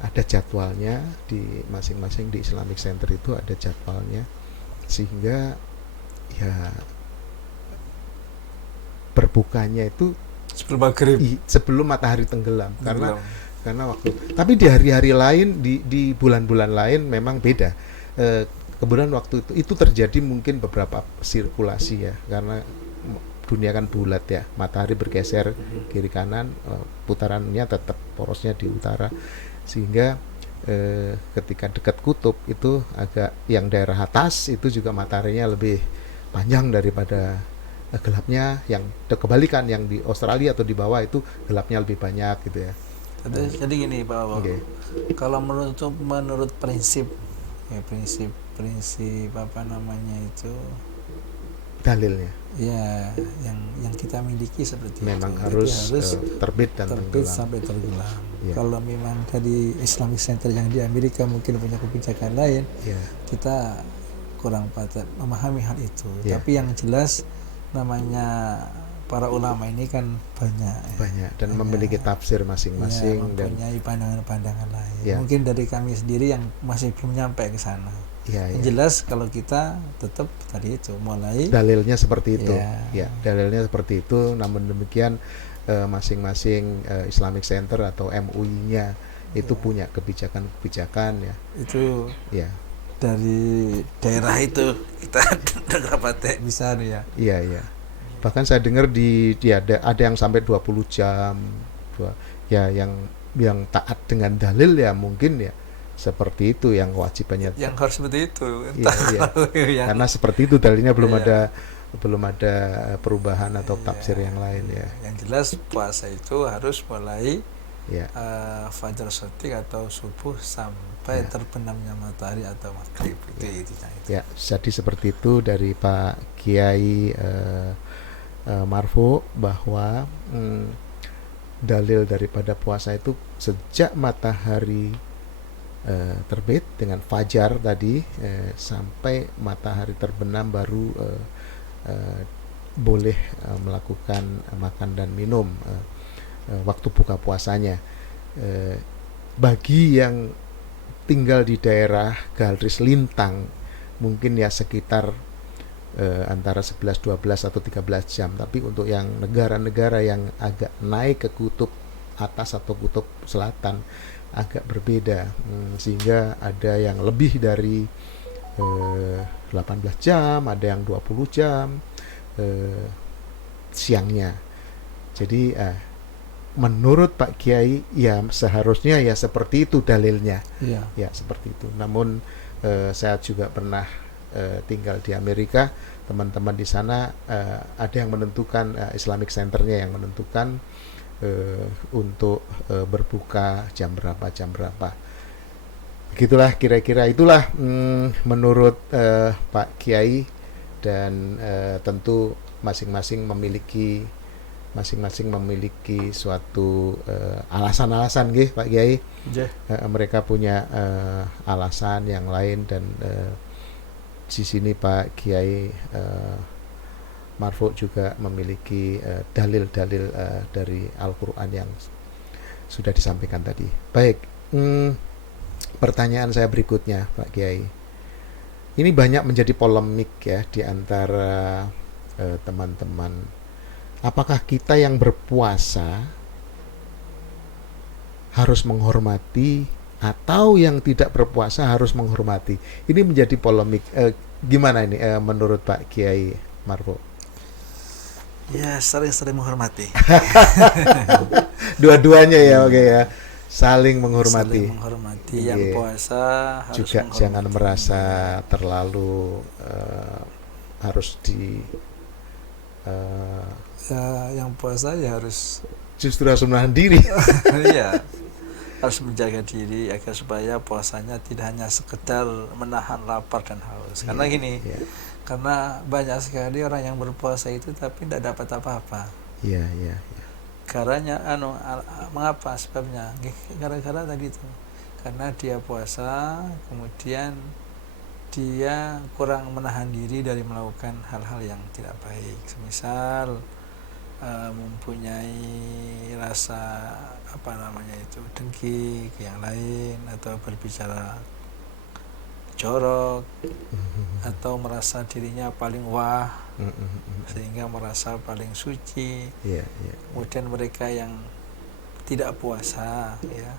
Ada jadwalnya di masing-masing di Islamic Center itu ada jadwalnya, sehingga ya berbukanya itu sebelum matahari tenggelam. Karena waktu, tapi di hari-hari lain, di bulan-bulan lain memang beda. Kemudian waktu itu terjadi mungkin beberapa sirkulasi ya, karena dunia kan bulat ya, matahari bergeser kiri kanan, putarannya tetap porosnya di utara, sehingga ketika dekat kutub itu agak, yang daerah atas itu juga mataharinya lebih panjang daripada gelapnya, yang kebalikan yang di Australia atau di bawah itu gelapnya lebih banyak gitu ya. Jadi gini Pak Wawo, kalau menurut prinsip itu dalilnya ya, yang kita miliki seperti memang itu. harus terbit sampai tenggelam. Kalau memang dari Islamic Center yang di Amerika mungkin punya kebijakan lain, kita kurang patut memahami hal itu. Tapi yang jelas namanya para ulama ini kan banyak dan memiliki tafsir masing-masing, mempunyai dan pandangan-pandangan lain. Mungkin dari kami sendiri yang masih belum nyampe ke sana. Yang jelas kalau kita tetap tadi itu mulai dalilnya seperti itu. Dalilnya seperti itu. Namun demikian masing-masing Islamic Center atau MUI-nya itu punya kebijakan-kebijakan ya. Itu dari daerah itu kita dapat bisa ya. Iya. Bahkan saya dengar ada yang sampai 20 jam. Yang taat dengan dalil ya mungkin ya seperti itu, yang kewajibannya yang harus seperti itu. Karena seperti itu dalilnya, belum ada perubahan atau tafsir yang lain ya. Yang jelas puasa itu harus mulai fajar shadiq atau subuh sampai terbenamnya matahari atau maghrib. Itu. Ya, jadi seperti itu dari Pak Kiai Marfo, bahwa dalil daripada puasa itu sejak matahari terbit dengan fajar tadi sampai matahari terbenam baru boleh melakukan makan dan minum. waktu buka puasanya. Bagi yang tinggal di daerah Galris Lintang mungkin ya sekitar antara 11, 12 atau 13 jam. Tapi untuk yang negara-negara yang agak naik ke kutub atas atau kutub selatan agak berbeda, sehingga ada yang lebih dari 18 jam, ada yang 20 jam siangnya. Jadi menurut Pak Kiai ya seharusnya ya seperti itu dalilnya. Iya. Ya seperti itu. Namun saya juga pernah tinggal di Amerika. Teman-teman di sana ada yang menentukan, Islamic Centernya yang menentukan untuk berbuka jam berapa. Begitulah kira-kira, itulah menurut Pak Kiai. Dan tentu masing-masing memiliki suatu alasan-alasan nggih Pak Kiai. Mereka punya alasan yang lain, dan di sini Pak Kiai Marfu juga memiliki dalil-dalil dari Al-Quran yang sudah disampaikan tadi. Baik, pertanyaan saya berikutnya Pak Kiai. Ini banyak menjadi polemik ya di antara teman-teman. Apakah kita yang berpuasa harus menghormati atau yang tidak berpuasa harus menghormati? Ini menjadi polemik. Gimana ini menurut Pak Kiai Marfu? Ya, sering-sering menghormati. Dua-duanya ya, oke ya. Saling menghormati. Saling menghormati. Yang puasa harus juga menghormati. Jangan merasa terlalu harus di ya, yang puasa ya harus justru harus menahan diri. Iya, harus menjaga diri agar supaya puasanya tidak hanya sekedar menahan lapar dan haus. Karena gini, karena banyak sekali orang yang berpuasa itu tapi tidak dapat apa-apa. Iya. Karena mengapa sebabnya? Gara-gara tadi itu. Karena dia puasa, kemudian dia kurang menahan diri dari melakukan hal-hal yang tidak baik. Semisal mempunyai rasa dengki ke yang lain, atau berbicara jorok, atau merasa dirinya paling wah, sehingga merasa paling suci. Kemudian mereka yang tidak puasa ya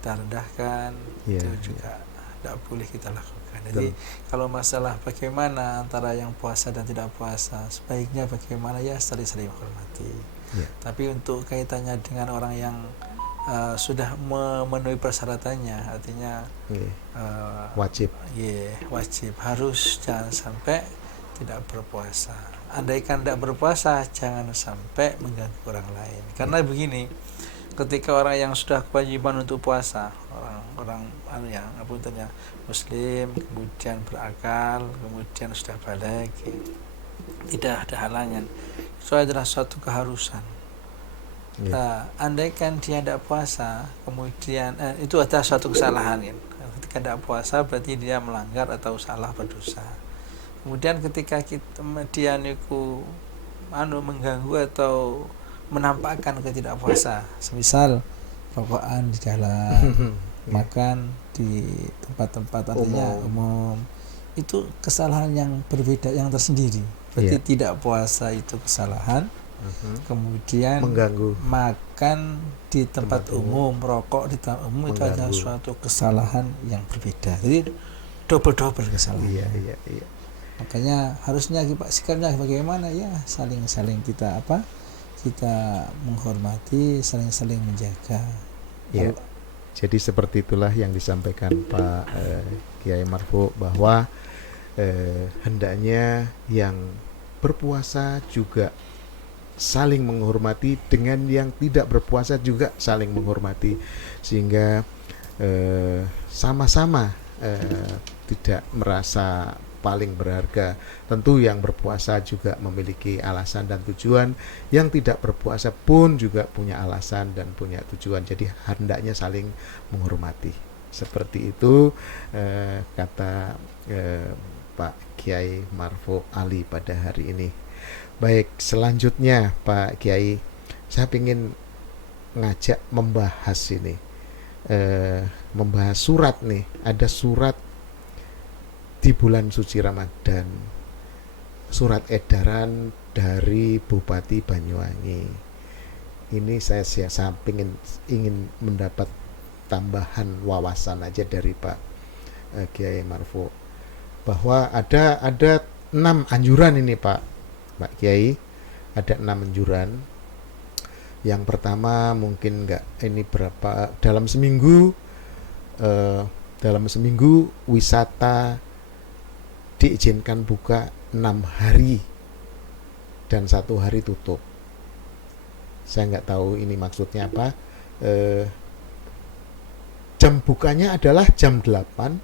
kita rendahkan, itu juga tidak boleh kita lakukan. Jadi kalau masalah bagaimana antara yang puasa dan tidak puasa, sebaiknya bagaimana ya saling menghormati. Tapi untuk kaitannya dengan orang yang sudah memenuhi persyaratannya, artinya wajib harus jangan sampai tidak berpuasa. Andaikan tidak berpuasa, jangan sampai mengganggu orang lain. Karena begini, ketika orang yang sudah kewajiban untuk puasa, orang muslim, kemudian berakal, kemudian sudah balik, tidak ada halangan, itu adalah suatu keharusan. Nah, andaikan dia tidak puasa, kemudian itu adalah suatu kesalahan kan. Ketika tidak puasa berarti dia melanggar atau salah, berdosa. Kemudian ketika dia mengganggu atau menampakkan ketidakpuasa, semisal rokokan di jalan, makan di tempat-tempat artinya umum, itu kesalahan yang berbeda, yang tersendiri. Berarti tidak puasa itu kesalahan. Kemudian mengganggu, makan di tempat umum, rokok di tempat umum, itu adalah suatu kesalahan yang berbeda. Jadi double kesalahan. Iya. Makanya harusnya sikapnya bagaimana ya, saling kita menghormati, saling menjaga. Iya. Jadi seperti itulah yang disampaikan Pak Kiai Marfu, bahwa hendaknya yang berpuasa juga saling menghormati, dengan yang tidak berpuasa juga saling menghormati, sehingga sama-sama tidak merasa paling berharga. Tentu yang berpuasa juga memiliki alasan dan tujuan, yang tidak berpuasa pun juga punya alasan dan punya tujuan. Jadi hendaknya saling menghormati. Seperti itu kata Pak Kiai Marfu Ali pada hari ini. Baik, selanjutnya Pak Kiai, saya ingin ngajak membahas ini, membahas surat nih. Ada surat di bulan suci Ramadan, surat edaran dari Bupati Banyuwangi. Ini saya ingin mendapat tambahan wawasan aja dari Pak Kiai Marfo, bahwa ada 6 anjuran ini Pak Kiai, ada 6 anjuran. Yang pertama mungkin ini berapa dalam seminggu wisata diizinkan buka 6 hari dan 1 hari tutup. Saya nggak tahu ini maksudnya apa. Jam bukanya adalah jam 8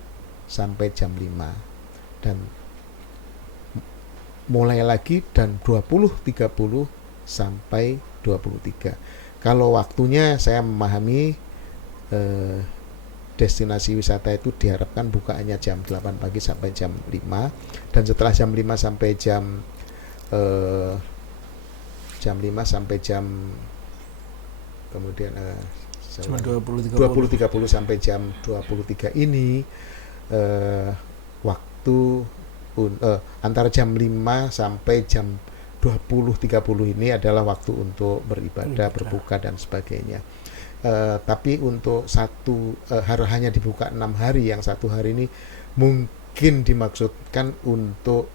sampai jam 5 dan mulai lagi dan 20.30 sampai 23. Kalau waktunya saya memahami destinasi wisata itu diharapkan bukaannya jam 8 pagi sampai jam 5, dan setelah jam 5 sampai jam 5 sampai jam kemudian cuma 20.30 sampai jam 23 ini waktu antara jam 5 sampai jam 20.30 ini adalah waktu untuk beribadah, berbuka dan sebagainya. Tapi untuk hanya dibuka 6 hari, yang 1 hari ini mungkin dimaksudkan untuk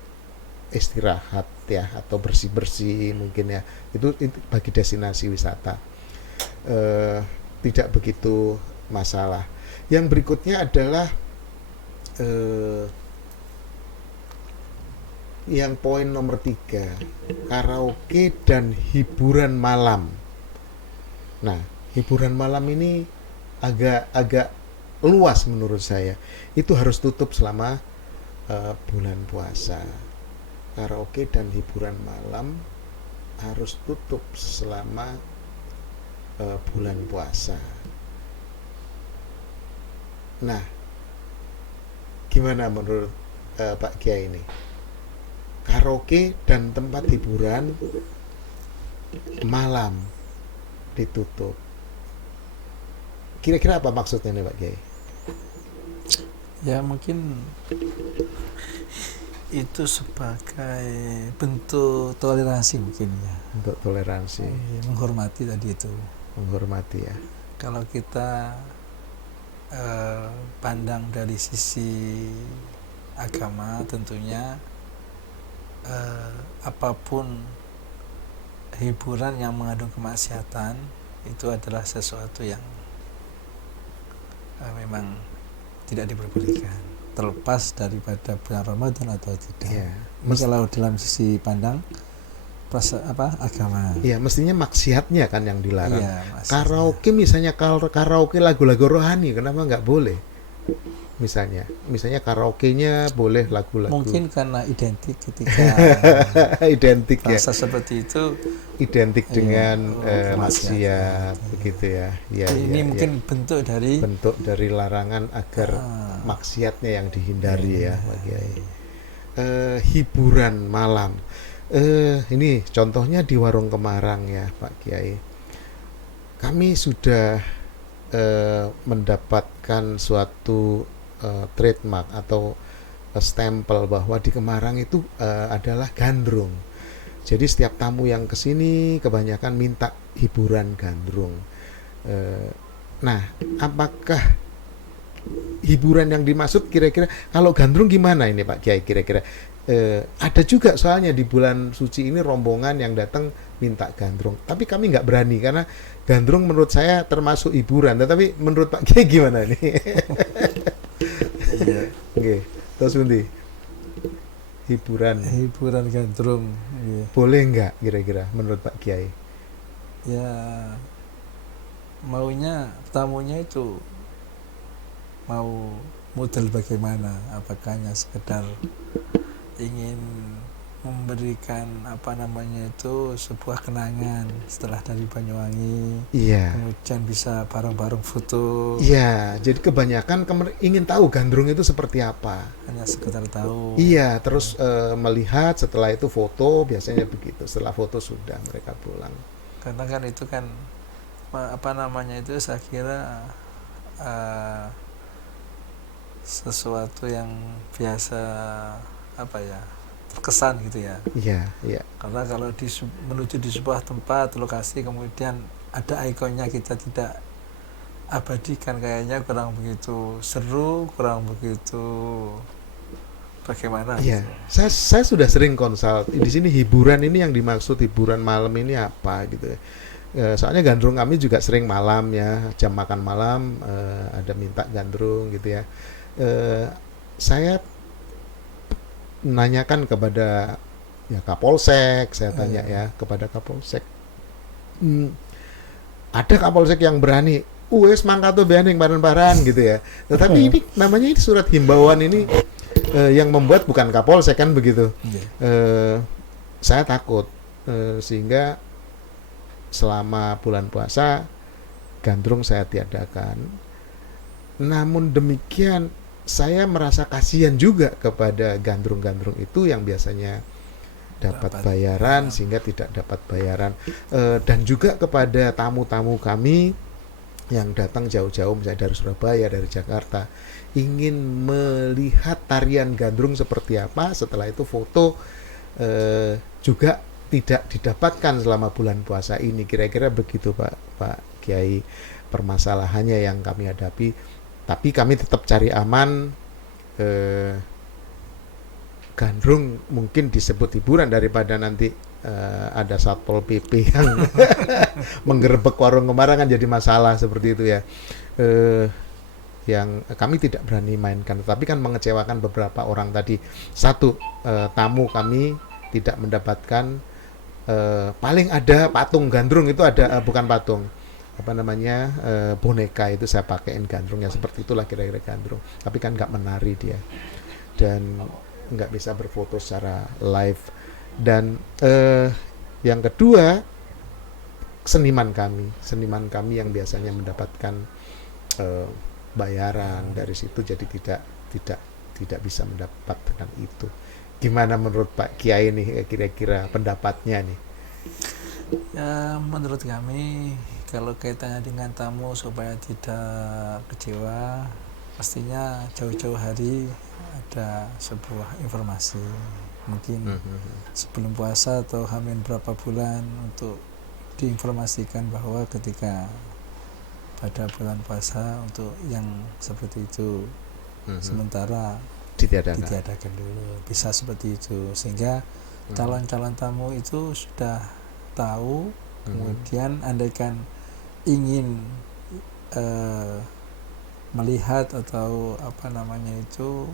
istirahat ya, atau bersih-bersih mungkin ya. Itu bagi destinasi wisata tidak begitu masalah. Yang berikutnya adalah yang poin nomor 3, karaoke dan hiburan malam. Nah, hiburan malam ini agak luas menurut saya. Itu harus tutup selama bulan puasa. Karaoke dan hiburan malam harus tutup selama bulan puasa. Nah, gimana menurut Pak Kiai ini? Karaoke dan tempat hiburan malam ditutup. Kira-kira apa maksudnya nih Pak Kiai? Ya mungkin itu sebagai bentuk toleransi mungkin ya. Untuk toleransi. Menghormati tadi itu. Menghormati ya. Kalau kita pandang dari sisi agama, tentunya apapun hiburan yang mengandung kemaksiatan itu adalah sesuatu yang memang tidak diperbolehkan, terlepas daripada bulan Ramadan atau tidak. Ya, kalau dalam sisi pandang agama. Iya, mestinya maksiatnya kan yang dilarang. Iya, karaoke misalnya, karaoke lagu-lagu rohani, kenapa nggak boleh? Misalnya karaoke-nya boleh lagu-lagu. Mungkin karena identik ketika identik ya. rasa seperti itu identik dengan maksiat begitu ya. Ya, ini ya, mungkin ya. bentuk dari larangan agar maksiatnya yang dihindari ya, Pak Kiai. Hiburan malam. Ini contohnya di Warung Kemarang ya, Pak Kiai. Kami sudah mendapatkan suatu trademark atau stempel bahwa di Kemarang itu adalah gandrung. Jadi setiap tamu yang kesini kebanyakan minta hiburan gandrung. Nah, apakah hiburan yang dimaksud kira-kira kalau gandrung gimana ini Pak Kiai kira-kira? Ada juga soalnya di bulan suci ini rombongan yang datang minta gandrung, tapi kami nggak berani karena gandrung menurut saya termasuk hiburan. Tetapi menurut Pak Kiai gimana nih? Oke, terus Undi, hiburan gandrung boleh nggak kira-kira menurut Pak Kiai? Ya maunya tamunya itu mau model bagaimana, apakah hanya sekedar ingin memberikan sebuah kenangan setelah dari Banyuwangi, kemudian bisa bareng-bareng foto. Iya, jadi kebanyakan ingin tahu gandrung itu seperti apa. Hanya sekedar tahu. Iya, terus melihat, setelah itu foto, biasanya begitu. Setelah foto sudah mereka pulang. Karena kan itu kan apa namanya itu, saya kira eh, sesuatu yang biasa, apa ya, terkesan gitu ya. Iya, iya. Karena kalau menuju di sebuah tempat lokasi kemudian ada ikonnya, kita tidak abadikan, kayaknya kurang begitu seru, kurang begitu bagaimana Iya, gitu. saya sudah sering konsult di sini, hiburan ini yang dimaksud hiburan malam ini apa gitu ya. Soalnya gandrung kami juga sering malam ya, jam makan malam ada minta gandrung gitu ya. Saya menanyakan kepada ya Kapolsek, saya tanya ya kepada Kapolsek. Ada Kapolsek yang berani, wes mangkat tuh bening baran-baran gitu ya. Tetapi ini namanya ini surat himbauan ini yang membuat bukan Kapolsek kan begitu. Saya takut sehingga selama bulan puasa gandrung saya tiadakan. Namun demikian saya merasa kasihan juga kepada gandrung-gandrung itu yang biasanya dapat bayaran sehingga tidak dapat bayaran, dan juga kepada tamu-tamu kami yang datang jauh-jauh misalnya dari Surabaya, dari Jakarta, ingin melihat tarian gandrung seperti apa, setelah itu foto juga tidak didapatkan selama bulan puasa ini. Kira-kira begitu Pak Kiai permasalahannya yang kami hadapi. Tapi kami tetap cari aman. Gandrung mungkin disebut hiburan daripada nanti ada Satpol PP yang menggerebek warung Kemarang, kan jadi masalah seperti itu ya. Yang kami tidak berani mainkan, tapi kan mengecewakan beberapa orang tadi. Satu, tamu kami tidak mendapatkan, paling ada patung gandrung itu ada, bukan patung, apa namanya, boneka itu saya pakaiin gandrungnya, seperti itulah kira-kira gandrung. Tapi kan nggak menari dia dan nggak bisa berfoto secara live. Dan yang kedua, seniman kami yang biasanya mendapatkan bayaran dari situ, jadi tidak bisa mendapatkan itu. Gimana menurut Pak Kiai nih kira-kira pendapatnya nih? Ya, menurut kami kalau kaitannya dengan tamu supaya tidak kecewa, pastinya jauh-jauh hari ada sebuah informasi, mungkin sebelum puasa atau hamil berapa bulan, untuk diinformasikan bahwa ketika pada bulan puasa untuk yang seperti itu sementara ditiadakan dulu, bisa seperti itu, sehingga calon-calon tamu itu sudah tahu. Kemudian andaikan ingin melihat atau apa namanya itu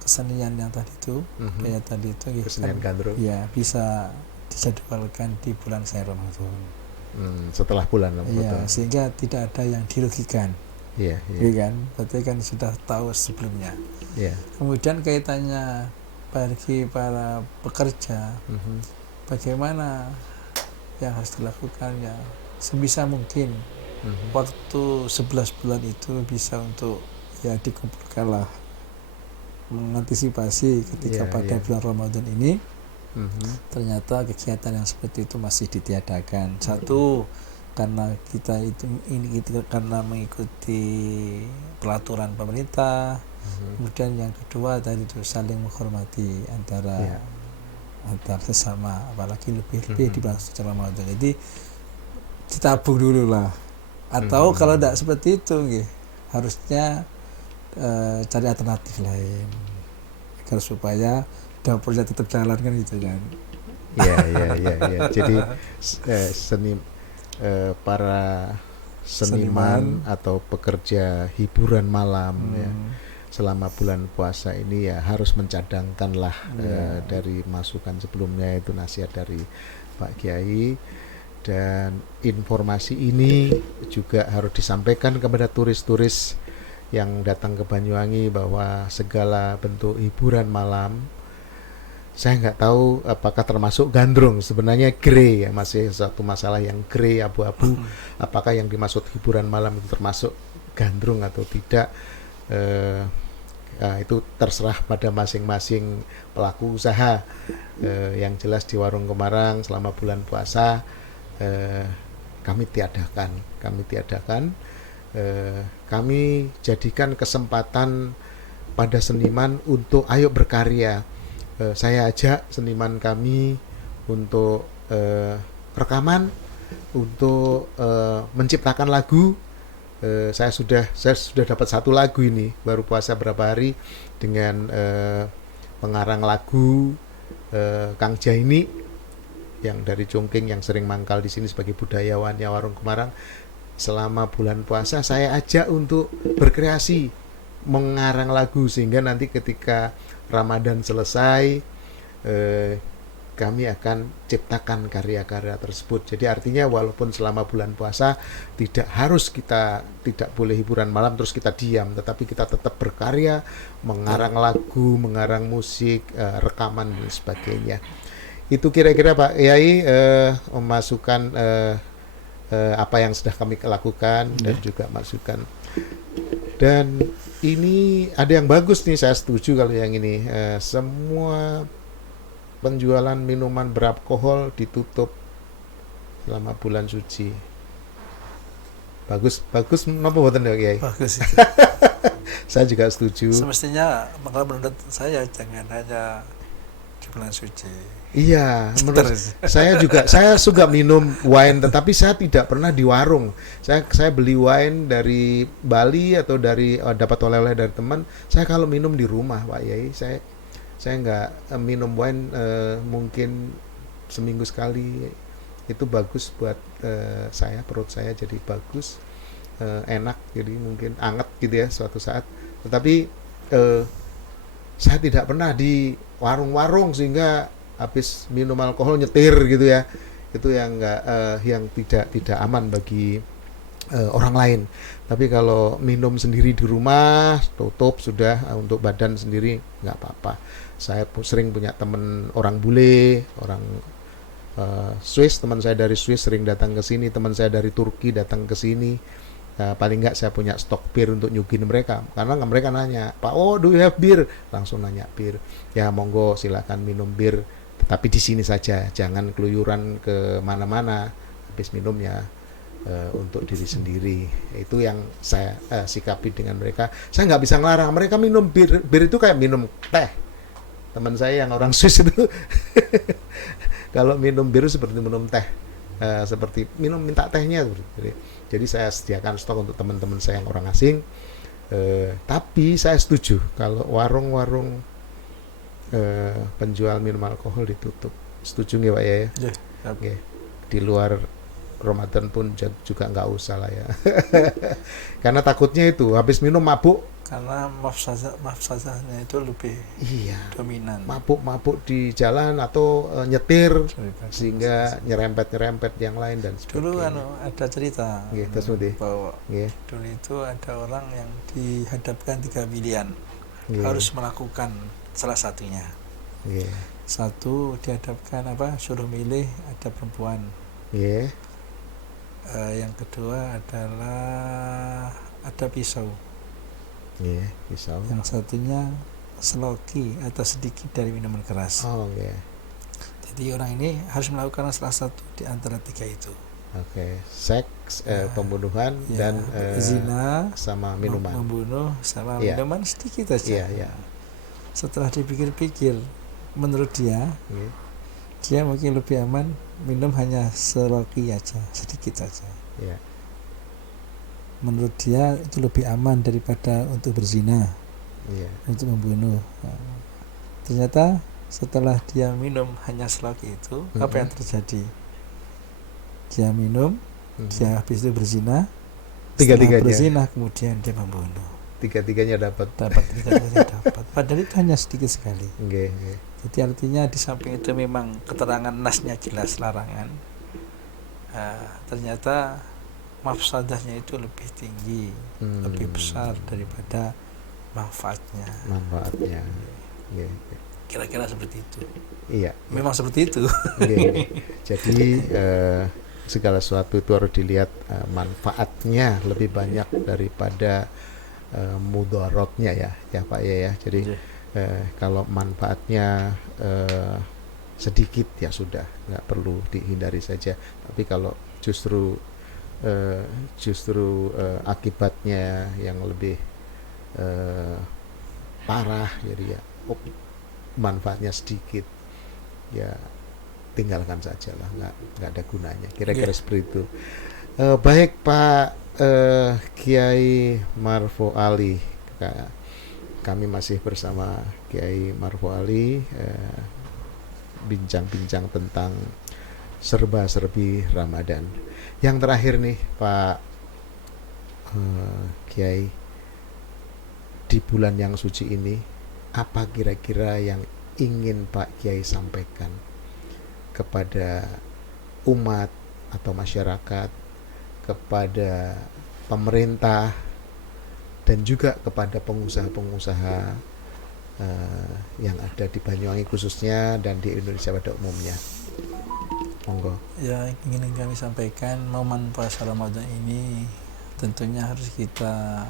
kesenian yang tadi itu, kayak tadi itu kesenian gandrung, ya bisa dijadwalkan di bulan Ramadan. Setelah bulan Ya, Ramadan. sehingga tidak ada yang dirugikan. Iya. Kan? Berarti kan sudah tahu sebelumnya. Iya. Kemudian kaitannya bagi para pekerja, bagaimana yang harus dilakukan, ya sebisa mungkin waktu 11 bulan itu bisa untuk ya dikumpulkanlah, mengantisipasi ketika pada bulan Ramadan ini ternyata kegiatan yang seperti itu masih ditiadakan. Satu, karena kita karena mengikuti peraturan pemerintah. Kemudian yang kedua tadi itu saling menghormati antar sesama, apalagi lebih di bulan suci Ramadan. Jadi ditabung dulu lah. Atau kalau tidak seperti itu, harusnya cari alternatif lain agar supaya dapurnya tetap jalan, kan gitu kan. Iya. Jadi para seniman atau pekerja hiburan malam ya, selama bulan puasa ini ya harus mencadangkanlah dari masukan sebelumnya, itu nasihat dari Pak Kiai. Dan informasi ini juga harus disampaikan kepada turis-turis yang datang ke Banyuwangi bahwa segala bentuk hiburan malam, saya nggak tahu apakah termasuk gandrung, sebenarnya grey ya, masih satu masalah yang grey, abu-abu, apakah yang dimaksud hiburan malam itu termasuk gandrung atau tidak. Itu terserah pada masing-masing pelaku usaha. Yang jelas di warung Kemarang selama bulan puasa kami tiadakan. Kami jadikan kesempatan pada seniman untuk ayo berkarya. Saya ajak seniman kami untuk rekaman, untuk menciptakan lagu. Saya sudah dapat satu lagu ini baru puasa berapa hari dengan pengarang lagu Kang Jaini yang dari Chongqing, yang sering mangkal di sini sebagai budayawannya Warung Kemarang. Selama bulan puasa saya ajak untuk berkreasi mengarang lagu, sehingga nanti ketika Ramadan selesai kami akan ciptakan karya-karya tersebut. Jadi artinya walaupun selama bulan puasa tidak boleh hiburan malam terus kita diam, tetapi kita tetap berkarya, mengarang lagu, mengarang musik, rekaman dan sebagainya. Itu kira-kira Pak Yai memasukkan apa yang sudah kami lakukan dan juga masukan. Dan ini ada yang bagus nih, saya setuju kalau yang ini. Semua penjualan minuman beralkohol ditutup selama bulan suci. Bagus napa mboten ya Kiai? Bagus itu. Saya juga setuju. Semestinya menurut saya jangan hanya di bulan suci. Iya, menurut saya suka minum wine, tetapi saya tidak pernah di warung. Saya beli wine dari Bali atau dari dapat oleh-oleh dari teman. Saya kalau minum di rumah, Pak Yai, saya nggak minum wine mungkin seminggu sekali. Itu bagus buat saya, perut saya jadi bagus, enak, jadi mungkin anget gitu ya suatu saat. Tetapi saya tidak pernah di warung-warung sehingga habis minum alkohol nyetir gitu ya. Itu yang yang tidak aman bagi orang lain. Tapi kalau minum sendiri di rumah tutup sudah, untuk badan sendiri nggak apa-apa. Saya sering punya teman orang bule, orang Swiss, teman saya dari Swiss sering datang ke sini, teman saya dari Turki datang ke sini. Paling nggak saya punya stok bir untuk nyugin mereka, karena mereka nanya, Pak, do you have beer? Langsung nanya bir. Ya monggo silakan minum bir, tetapi di sini saja, jangan keluyuran ke mana-mana. Habis minum ya untuk diri sendiri. Itu yang saya sikapi dengan mereka. Saya nggak bisa ngelarang mereka minum bir. Bir itu kayak minum teh. Teman saya yang orang Swiss itu kalau minum bir seperti minum teh, seperti minta tehnya. Jadi saya sediakan stok untuk teman-teman saya yang orang asing. Tapi saya setuju kalau warung-warung penjual minum alkohol ditutup. Setuju nggak Pak ya? Okay. Di luar Ramadan pun juga nggak usah lah ya. Karena takutnya itu habis minum mabuk. Karena mafsadahnya itu lebih dominan. Mabuk di jalan atau nyetir sehingga nyerempet yang lain dan sebagainya. Dulu ada cerita bahwa dulu itu ada orang yang dihadapkan 3 pilihan, harus melakukan salah satunya. Satu, dihadapkan suruh milih ada perempuan. Yang kedua adalah ada pisau. Pisau. Yang satunya seloki atau sedikit dari minuman keras. Jadi orang ini harus melakukan salah satu di antara 3 itu. Seks, pembunuhan dan zina sama minuman. Membunuh sama minuman sedikit saja. Setelah dipikir-pikir, menurut dia mungkin lebih aman minum hanya seloki aja, sedikit saja. Menurut dia itu lebih aman daripada untuk berzina, untuk membunuh. Ternyata setelah dia minum hanya seloki itu, apa yang terjadi? Dia minum, dia habis itu berzina, setelah berzina kemudian dia membunuh. Tiga-tiganya dapat. Padahal itu hanya sedikit sekali. Jadi artinya di samping itu memang keterangan nasnya jelas larangan, ternyata mafsadahnya itu lebih tinggi, lebih besar daripada manfaatnya. Kira-kira seperti itu. Memang seperti itu. Jadi segala sesuatu itu harus dilihat manfaatnya lebih banyak daripada mudaratnya ya Pak ya. Jadi kalau manfaatnya sedikit ya sudah, nggak perlu dihindari saja. Tapi kalau justru eh, justru akibatnya yang lebih eh, parah, jadi ya manfaatnya sedikit, ya tinggalkan saja lah, nggak ada gunanya, kira-kira Nggih. seperti itu. Baik Pak Kiai Marfo Ali, kami masih bersama Kiai Marfo Ali, bincang-bincang tentang serba-serbi Ramadan. Yang terakhir nih Pak Kiai, di bulan yang suci ini, apa kira-kira yang ingin Pak Kiai sampaikan kepada umat atau masyarakat, kepada pemerintah, dan juga kepada pengusaha-pengusaha yang ada di Banyuwangi khususnya dan di Indonesia pada umumnya? Monggo. Ya, ingin kami sampaikan, momen puasa Ramadan ini tentunya harus kita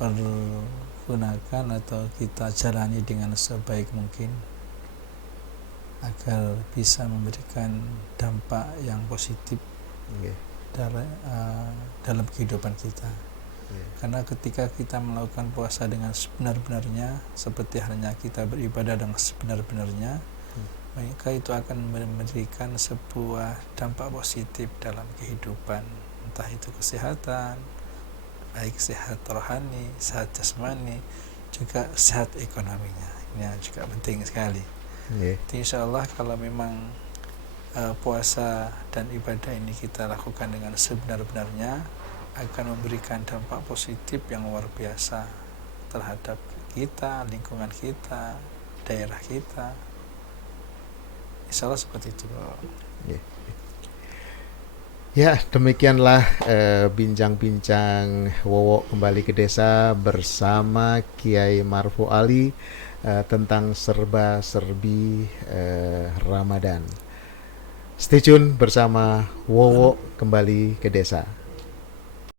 pergunakan atau kita jalani dengan sebaik mungkin agar bisa memberikan dampak yang positif Okay. dalam kehidupan kita. Yeah. Karena ketika kita melakukan puasa dengan sebenar-benarnya, seperti halnya kita beribadah dengan sebenar-benarnya, maka itu akan memberikan sebuah dampak positif dalam kehidupan, entah itu kesehatan, baik sehat rohani, sehat jasmani, juga sehat ekonominya. Ini juga penting sekali. Yeah. Insya Allah kalau memang puasa dan ibadah ini kita lakukan dengan sebenar-benarnya, akan memberikan dampak positif yang luar biasa terhadap kita, lingkungan kita, daerah kita. Insya Allah seperti itu. Yeah. Ya, demikianlah bincang-bincang Wowo kembali ke desa bersama Kiai Marfo Ali tentang serba-serbi Ramadan. Stay tune bersama Wowo kembali ke desa.